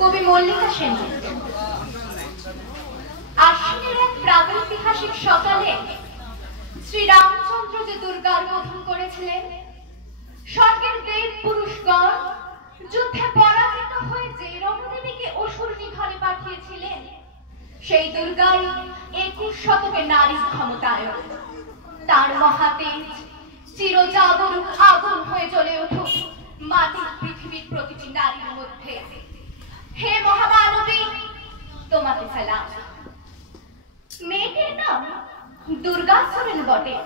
কবি মল্লিকা সেন। আশ্বিনের এক প্রাগৈতিহাসিক সকালে শ্রীরামচন্দ্র যে দুর্গার বোধন করেছিলেন, স্বর্গের দেব পুরুষগণ যুদ্ধে পরাজিত হয়ে যে রমদেবীকে অসুরনী ঘরে পাঠিয়েছিলেন, সেই দুর্গাই 21 শতকে নারী ক্ষমতায়ন। তার মহাতেজ চিরজাগরুক আগুন হয়ে জ্বলে উঠুক মাটির পৃথিবীর প্রতিটি নারীর মধ্যে। হে মহামানবী, তোমাকে সালাম। মেয়েটির নাম দুর্গা ছিলেন বটে,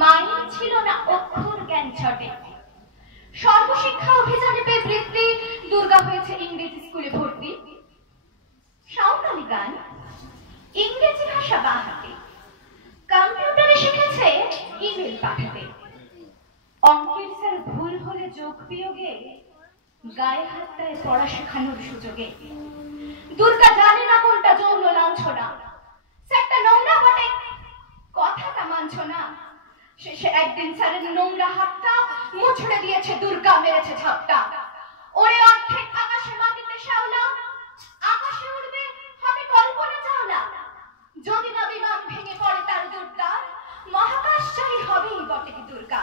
মায়ের ছিল না অক্ষর জ্ঞান ছটে। সর্বশিক্ষা অভিযানে পেয়ে বৃত্তি দুর্গা হয়েছে ইংরেজি স্কুলে ভর্তি। সাঁওতালি গান, ইংরেজি ভাষা বাহাতে, কম্পিউটারে শিখেছে ইমেল পাঠাতে। অঙ্কের স্যার ভুল হলে যোগ বিয়োগে গায়ে হাত দেয় পড়া শেখানোর সুযোগে। দুর্গা জানে না কোনটা যৌন লাঞ্ছনা, স্যারটা নোংরা বটে কথাটা মানছ না। শেষে একদিন স্যারের নোংরা হাতটা মুছড়ে দিয়েছে দুর্গা, মেরেছে ঝাপটা। ওরে অর্ধেক আকাশে মাটিতে শ্যাওলা, আকাশে উড়বে হবে কল্পনা চাওলা। যদি না বিমান ভেঙে পড়ে তার দুর্দার, মহাকাশচারী হবেই বটে কি দুর্গা।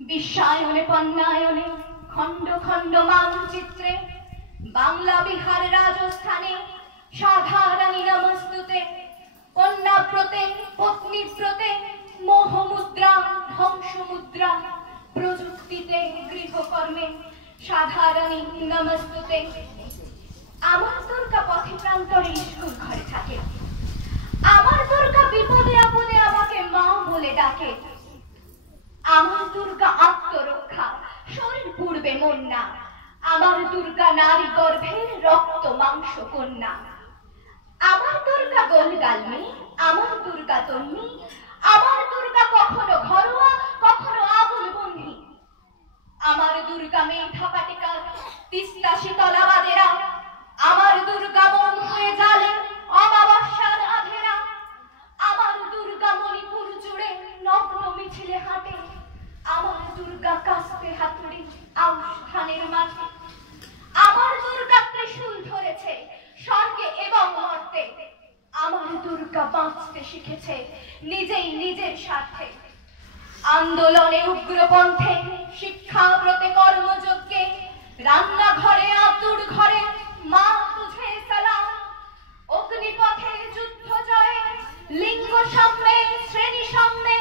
বিশ্বায়নে পণ্যায়নে খণ্ড খণ্ড মানচিত্রে, বাংলা বিহার রাজস্থানে সাধারণী নমস্তুতে। কন্যাব্রতে পত্নীব্রতে মোহমুদ্রা ধ্বংসমুদ্রা, প্রযুক্তিতে গৃহকর্মে সাধারণী নমস্তুতে। আমার দুর্গা পথে প্রান্তরে স্কুল ঘরে থাকে, আমার দুর্গা বিপদে আপদে আমাকে মা বলে ডাকে। আমার দুর্গা আত্মরক্ষা, শরীর পুড়বে মন না। আমার দুর্গা নারী গর্ভের রক্ত মাংস কন্যা। আমার দুর্গা গোলগালমি, আমার দুর্গা তন্নি, আমার দুর্গা কখনো ঘরোয়া কখনো আগুন বন্ধি। আমার দুর্গা মেয়ে ঢাকাটিকা তিস্তা শীতলাবাদেরা, আমার দুর্গা মন হয়ে জালে অমাবস্যার আধেরা। আমার দুর্গা মণিপুর জুড়ে নগ্ন মিছিলে হাঁটে, আমার দুর্গা কাস্তে হাতুড়ি আউশ ধানের মাঠে। আমার দুর্গা ত্রিশূল ধরেছে স্বর্গে এবং মর্তে, আমার দুর্গা বাঁচতে শিখেছে নিজেই নিজের স্বার্থে। আন্দোলনে উগ্রপন্থে, শিক্ষাব্রতে কর্মযজ্ঞে, রান্নাঘরে আতুর ঘরে মা তুঝে সালাম। অগ্নিপথে যুদ্ধ জয়ে, লিঙ্গ সাম্যে শ্রেণী সাম্যে,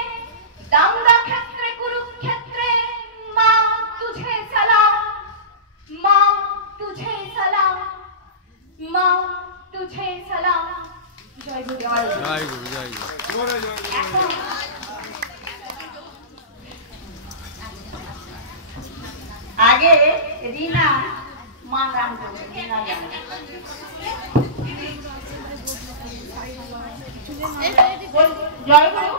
দাঙ্গা ক্ষেত্রে কুরুক্ষেত্রে মা তুঝে সালাম। মা তুঝে সালাম, মা তুঝে সালাম। জয় গুরু। জয় গুরু, জয় গুরু। আগে রিনা মা গান করছে, রিনা গান। জয় গুরু।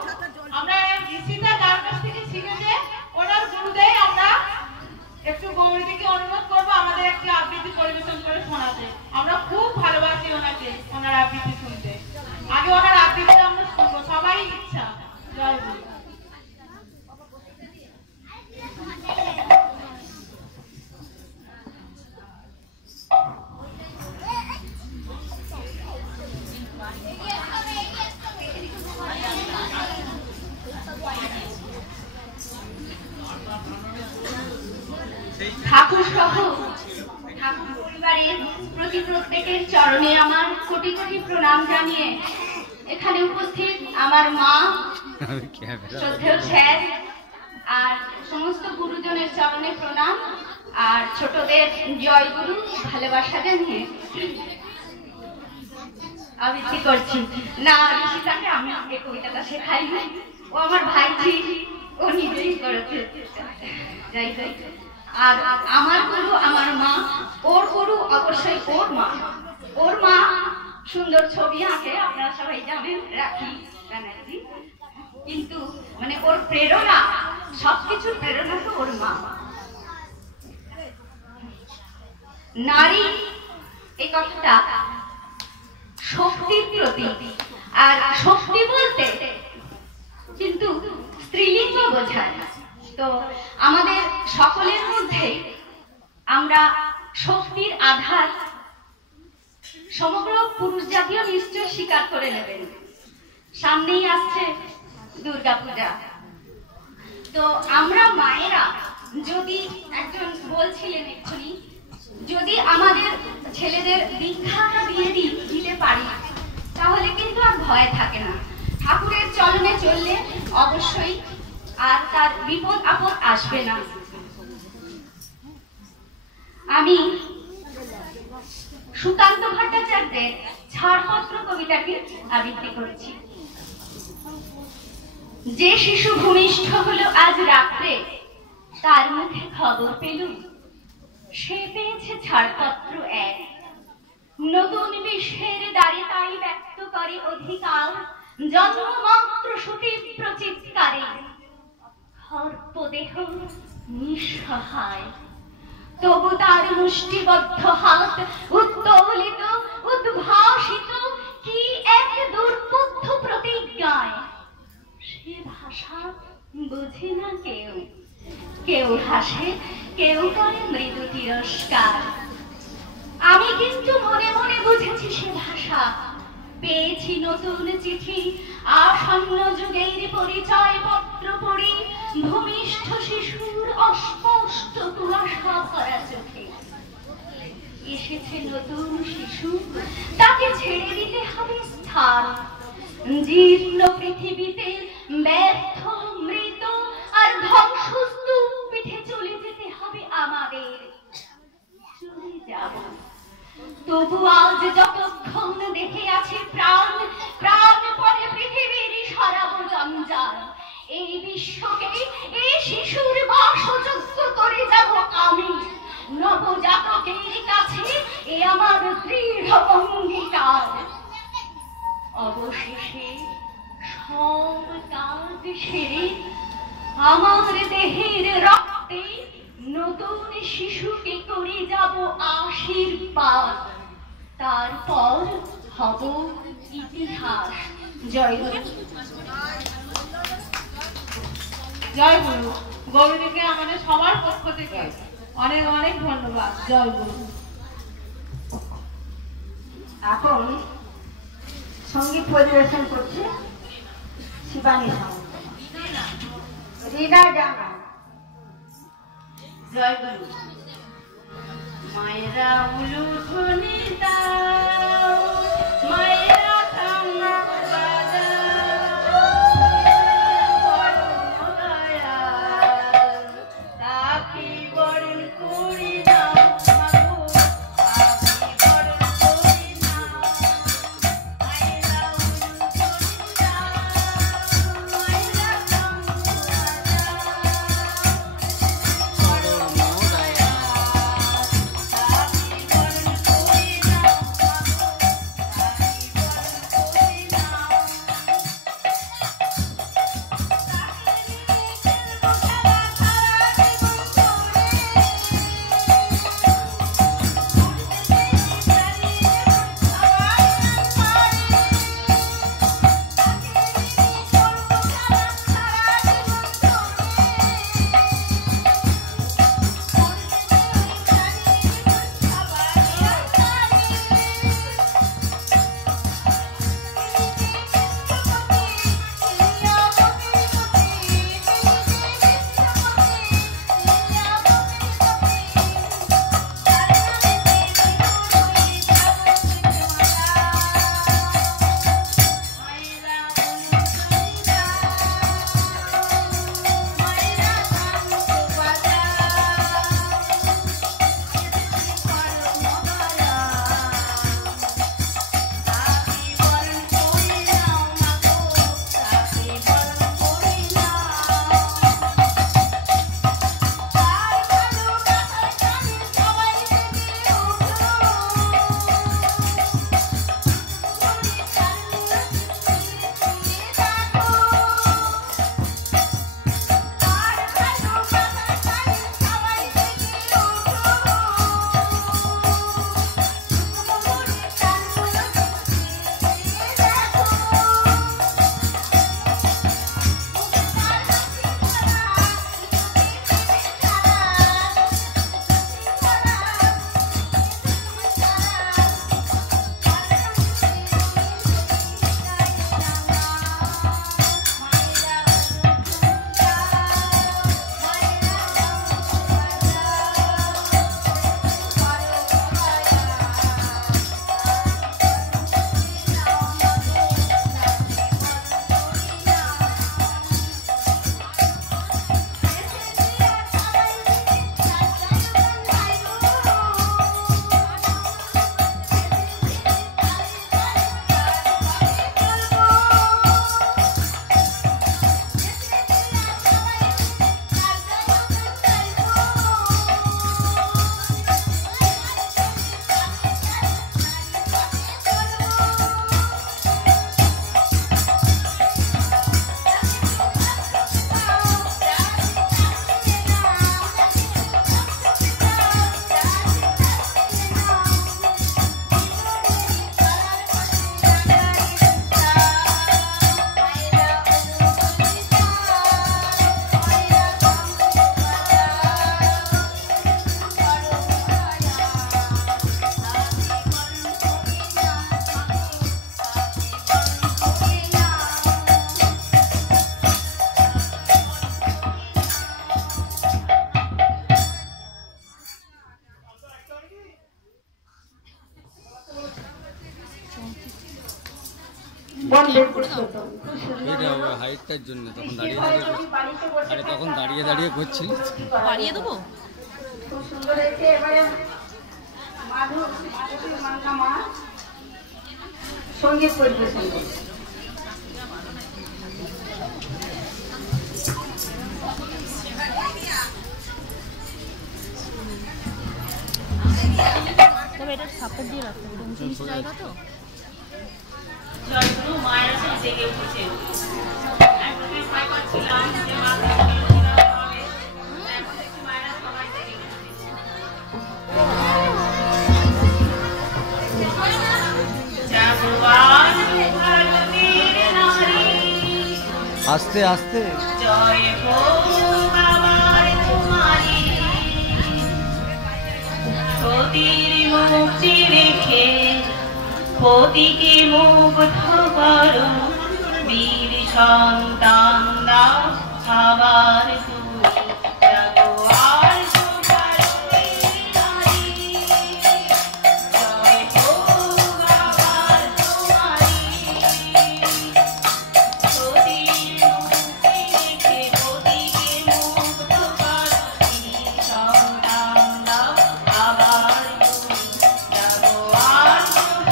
আমরা ঋষিতা যার কাছ থেকে শিখেছে ওনার গুরুদেব, আমরা একটু গৌরীদিকে অনুরোধ করবো আমাদের একটি আবৃত্তি পরিবেশন করে শোনাতে। আমরা খুব ভালোবাসি ওনাকে, ওনার আবৃত্তি শুনতে। আগে ওনার আবৃত্তি আমরা শুনবো, সবাই ইচ্ছা। জয় গুরু। ঠাকুর সহ ঠাকুর পরিবারের প্রত্যেকের চরণে আমার কোটি কোটি প্রণাম জানিয়ে এখানে উপস্থিত আমার মা, শ্রদ্ধেয় স্যার আর সমস্ত গুরুজনের চরণে প্রণাম, আর ছোটদের জয় গুরু ভালোবাসা জানিয়ে আবৃত্তি করছি। না, ঋষিতাকে আমি এই কবিতাটা শেখাই নাই, ও আমার ভাইজি, ও নিজেই করেছে। যাই হোক, আর আমার গুরু আমার মা, ওর গুরু অবশ্যই ওর মা। ওর মা সুন্দর ছবি আঁকে, আপনারা সবাই জানেন, রাখি ব্যানার্জি। কিন্তু মানে ওর প্রেরণা, সবকিছুর প্রেরণা তো ওর মা। নারী এই কথাটা শক্তির প্রতীক, আর শক্তি বলতে কিন্তু স্ত্রীলিঙ্গ বোঝায়। তো আমাদের সকলের মধ্যে আমরা শক্তির আধার সমগ্র পুরুষ জাতীয় নিশ্চয় স্বীকার করে নেবেন। সামনেই আসছে দুর্গাপূজা। তো আমরা মায়েরা যদি একজন বলছিলেন এক্ষুনি, যদি আমাদের ছেলেদের দীক্ষাটা দিয়ে দিতে পারি তাহলে কিন্তু আর ভয় থাকে না। ঠাকুরের চরণে চললে অবশ্যই আর তার বিপদ আপদ আসবে না। আমি সুকান্ত ভট্টাচার্যের ছাড়পত্র কবিতাটি আবৃত্তি করছি। যে শিশু ভূমিষ্ঠ হলো আজ রাত্রে, তার মুখে খবর পেলুম, সে পেয়েছে ছাড়পত্র এক। নতুন বিশ্বের দ্বারে তাই ব্যক্ত করে অধিকার, জন্মমাত্র সুতীব্র চিৎকারে সর্পদেহ নিঃসহায়। তবু তার মুষ্টিবদ্ধ হাত উত্তোলিত উদ্ভাসিত কি এক দুর্বোধ্য প্রতিজ্ঞায়। সে ভাষা বুঝে না কেউ, কেউ হাসে, কেউ করে মৃদু তিরস্কার। আমি কিন্তু মনে মনে বুঝেছি সে ভাষা। পেয়েছি নতুন চিঠি, আসন্ন যুগের পরিচয় পত্র পড়ি, ভূমিষ্ঠ শিশুর অস্পষ্ট কুয়াশা ভরা চোখে। এসেছে নতুন শিশু, তাকে ছেড়ে দিতে হবে স্থান। জীর্ণ পৃথিবীতে ব্যর্থ, মৃত আর ধ্বংসস্তূপ পিঠে চলে যেতে হবে আমাদের। চলে যাব, তবু আজ যতক্ষণ দেখে আছে প্রাণ, প্রাণ পরে পৃথিবীর সরাব জঞ্জাল। এই বিশ্বকে এই শিশুর বাসযোগ্য করে যাব আমি। নবজাতকের কাছে এ আমার দৃঢ় অঙ্গীকার। অবশেষে সব কাজ সেরে আমার দেহের রক্তে নতুন শিশুকে করে যাব আশীর্বাদ। তারপর হব ইতিহাস। জয় গুরু। জয় গুরু। গৌরীকে আমাদের সবার পক্ষ থেকে অনেক অনেক ধন্যবাদ। জয় গুরু। এখন সঙ্গীত পরিবেশন করছে শিবানী সামন্ত, রিনা জানা। জয় গুরু। মায়েরা উলুধ্বনি দাও, মায়েরা তাম্বু বাজাও, পরম দয়াল তাকে বরণ করি নাও, মাগো তাকে বরণ করি নাও। মায়েরা উলুধ্বনি দাও, মায়েরা তাম্বু বাজাও, পরম দয়াল তাকে বরণ করি নাও, মাগো আমাদের পুরুষোত্তম খুব সুন্দর এটা হলো। হাইটটার জন্য তখন বৃষ্টি দাঁড়িয়ে ভয়ে দাঁড়িয়ে যদি বাড়িতে বসে আরে তখন থাকতাম, দাঁড়িয়ে দাঁড়িয়ে করছিল। বাড়িয়ে দেবো? খুব সুন্দর হয়েছে। এবারে মাধবী মান্না মা সঙ্গীত পরিবেশন করছে। তবে এটা সাপোর্ট দিয়ে রাখতে হবে, উঁচু নিচু জায়গা তো। জয়গুরু মায়েরা সব জেগে উঠেছে। একটু ভয় পাচ্ছিলাম যে মা হবে, এখন একটু মায়েরা সবাই জেগে উঠেছে। জাগোয়ার ভারতের নারী, আস্তে আস্তে জয় হোক আবার তোমারি। সতীর মুক্তি রেখে পতিকে মুগ্ধ করো, বীর সন্তান দাও আবার তুমি। জাগোয়ার ভারতের নারী, জয় হোক আবার তোমারি। সতীর মুক্তি রেখে পতিকে মুগ্ধ করো, বীর সন্তান দাও আবার তুমি। জাগোয়ার ভারতের নারী,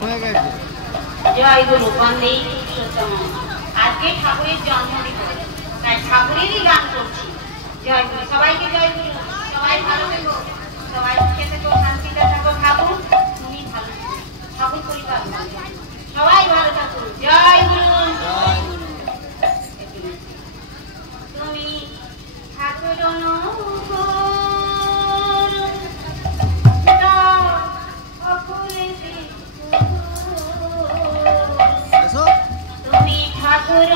হয়ে গেছে। জয় গুরু বন্দে পুরুষোত্তম। আজকে ঠাকুরের জন্মদিবস, তাই ঠাকুরেরই গান করছি। জয় গুরু, সবাইকে জয় গুরু। সবাই ভালো থেকো, সবাই সুখে থেকো, শান্তিতে থাকো। ঠাকুর তুমি ভালো থেকো, ঠাকুর পরিবার সবাই ভালো থাকো। জয় গুরু। তুমি ঠাকুর তুমি ঠাকুর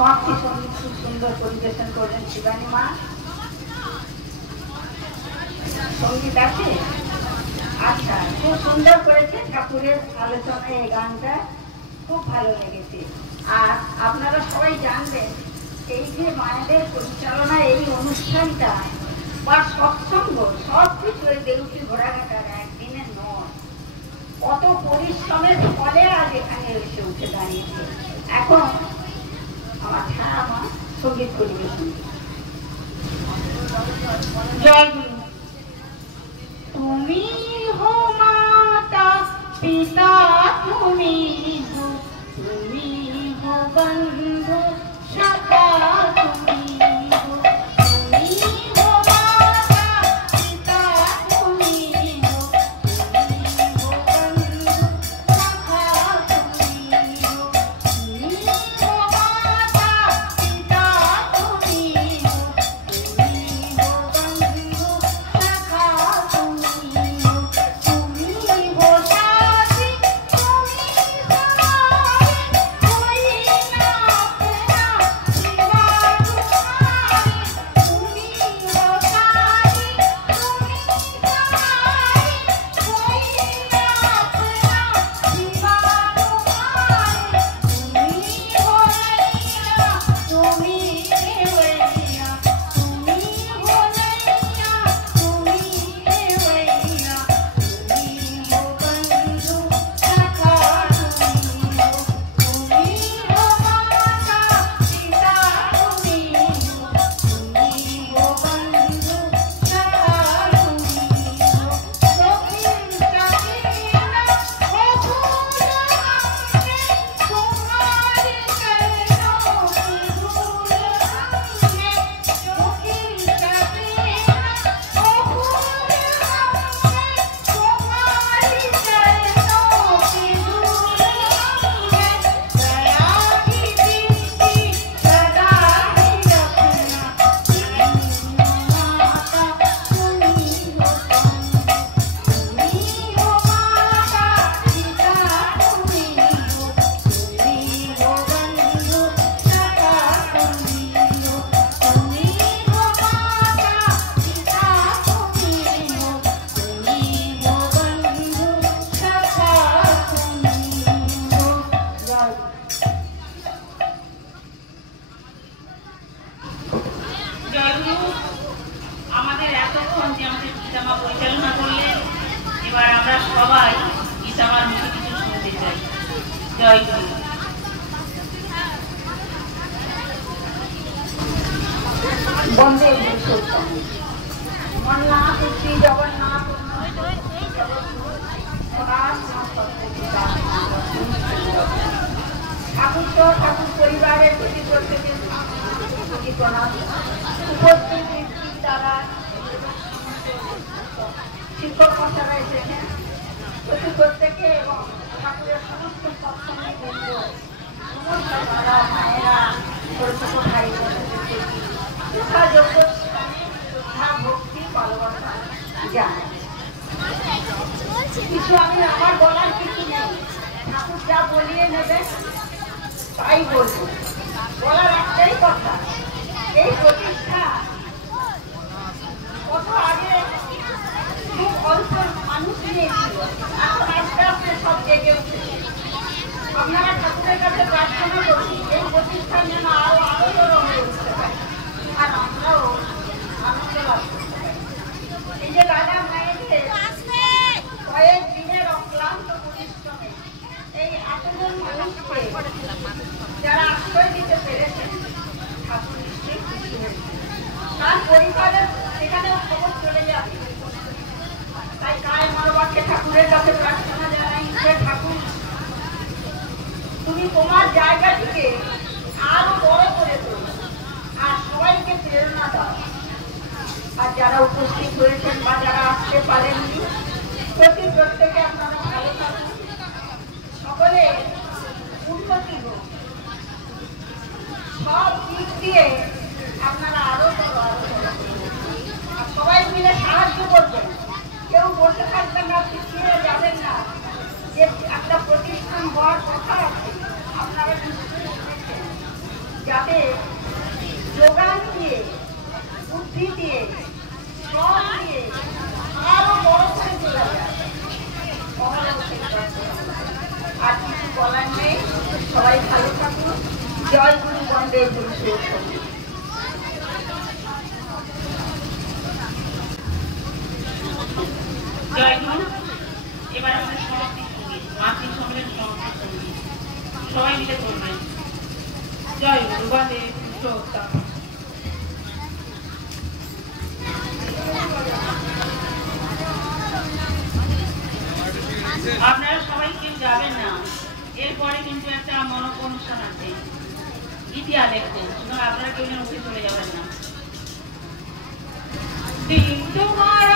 সমাপ্তি সঙ্গীত খুব সুন্দর পরিবেশন করলেন শিবানী মা। সঙ্গীত আছে? আচ্ছা, খুব সুন্দর করেছে ঠাকুরের আলোচনায় এই গানটা, খুব ভালো লেগেছে। আর আপনারা সবাই জানবেন এই যে মায়েদের পরিচালনায় এই অনুষ্ঠানটা বা সৎসঙ্গ সব কিছু দেউটি ঘোড়াঘাটার একদিনের নয়, কত পরিশ্রমের ফলে আজ এখানে এসে উঠে দাঁড়িয়েছে। এখন আমার ছাড়া মা সঙ্গীত পরিবেশন। জয় গুরু। তুমি হো মাতা পিতা, তুমি হো বন্ধু সখা, তুমি হো মাতা পিতা, তুমি হো বন্ধু সখা, তুমি হো মাতা পিতা, তুমি হো বন্ধু সখা, তুমি হো সাথী, তুমি আমাদের এতক্ষণ যে আমাদের গীতামা পরিচালনা করলেন, এবার আমরা সবাই গীতামার মুখে কিছু শুনতে চাই। জয় গুরু। বন্দে পুরুষোত্তম মন্নাথ শ্রী জগন্নাথ ঠাকুর তো ঠাকুর পরিবারের প্রতি প্রত্যেকের উপস্থিত দ্বারা শিক্ষক মশারা এসেছেন, প্রতি প্রত্যেকে এবং ঠাকুরের সমস্ত সৎসঙ্গে বন্ধু সমস্ত দাদা মায়েরা ছোট ছোট ভাই যথাযোগ্য শ্রদ্ধা ভক্তি ভালোবাসা জানায়। কিছু আমি আমার বলার কিছু নেই, ঠাকুর যা বলিয়ে নেবে তাই বলবো। বলার একটাই কথা, এই প্রতিষ্ঠা কত আগে খুব অল্প মানুষ নিয়েছিল, এখন আস্তে আস্তে সব জেগে উঠেছে। আপনারা ঠাকুরের কাছে প্রার্থনা করুন এই প্রতিষ্ঠান যেন আরো আরো হয়ে উঠতে পারে, আর আমরাও আনন্দ লাভ করতে পারি। এই যে দাদা মায়েদের কয়েক দিনের অক্লান্ত পরিশ্রমে এই এতজন মানুষকে যারা আশ্রয় দিতে পেরেছেন, ঠাকুর নিশ্চয়ই খুশি হয়েছে। তার পরিবারের সেখানেও খবর চলে যাবে, তাই গায়ে মারবাকে ঠাকুরের কাছে প্রার্থনা জানাই যে ঠাকুর তুমি তোমার জায়গাটিকে আরো বড় করে তোলো আর সবাইকে প্রেরণা দাও। আর যারা উপস্থিত হয়েছেন বা যারা আসতে পারেননি, প্রতি প্রত্যেকে আপনারা ভালো থাকুন, সকলে উন্নতি হোক, সব দিক দিয়ে আপনারা আরো বড় আর সবাই মিলে সাহায্য করবেন। কেউ বসে থাকবেন না, পিছিয়ে যাবেন না। যে একটা প্রতিষ্ঠান হওয়ার কথা আছে, আপনারা নিশ্চয়ই শুনেছেন যাতে যোগান দিয়ে, বুদ্ধি দিয়ে, সব দিয়ে আরো বড় করে তোলা যায়। আর কিছু বলার নেই, সবাই ভালো থাকুন। জয় গুরু বন্দে গুরু সৌরভ। জয় গুরু। এবার আমাদের সমাপ্তি সঙ্গীত, মাতৃ সম্মেলন সমাপ্তি সঙ্গীত সবাই মিলে করবেন। জয় গুরু বন্দে সৌরভ। আপনারা সবাই কেউ যাবেন না, এরপরে কিন্তু একটা মনজ্ঞ অনুষ্ঠান আছে, ইতিহাস দেখবেন, সুতরাং আপনারা কেউ যেন উঠে চলে যাবেন না। দিন তোমার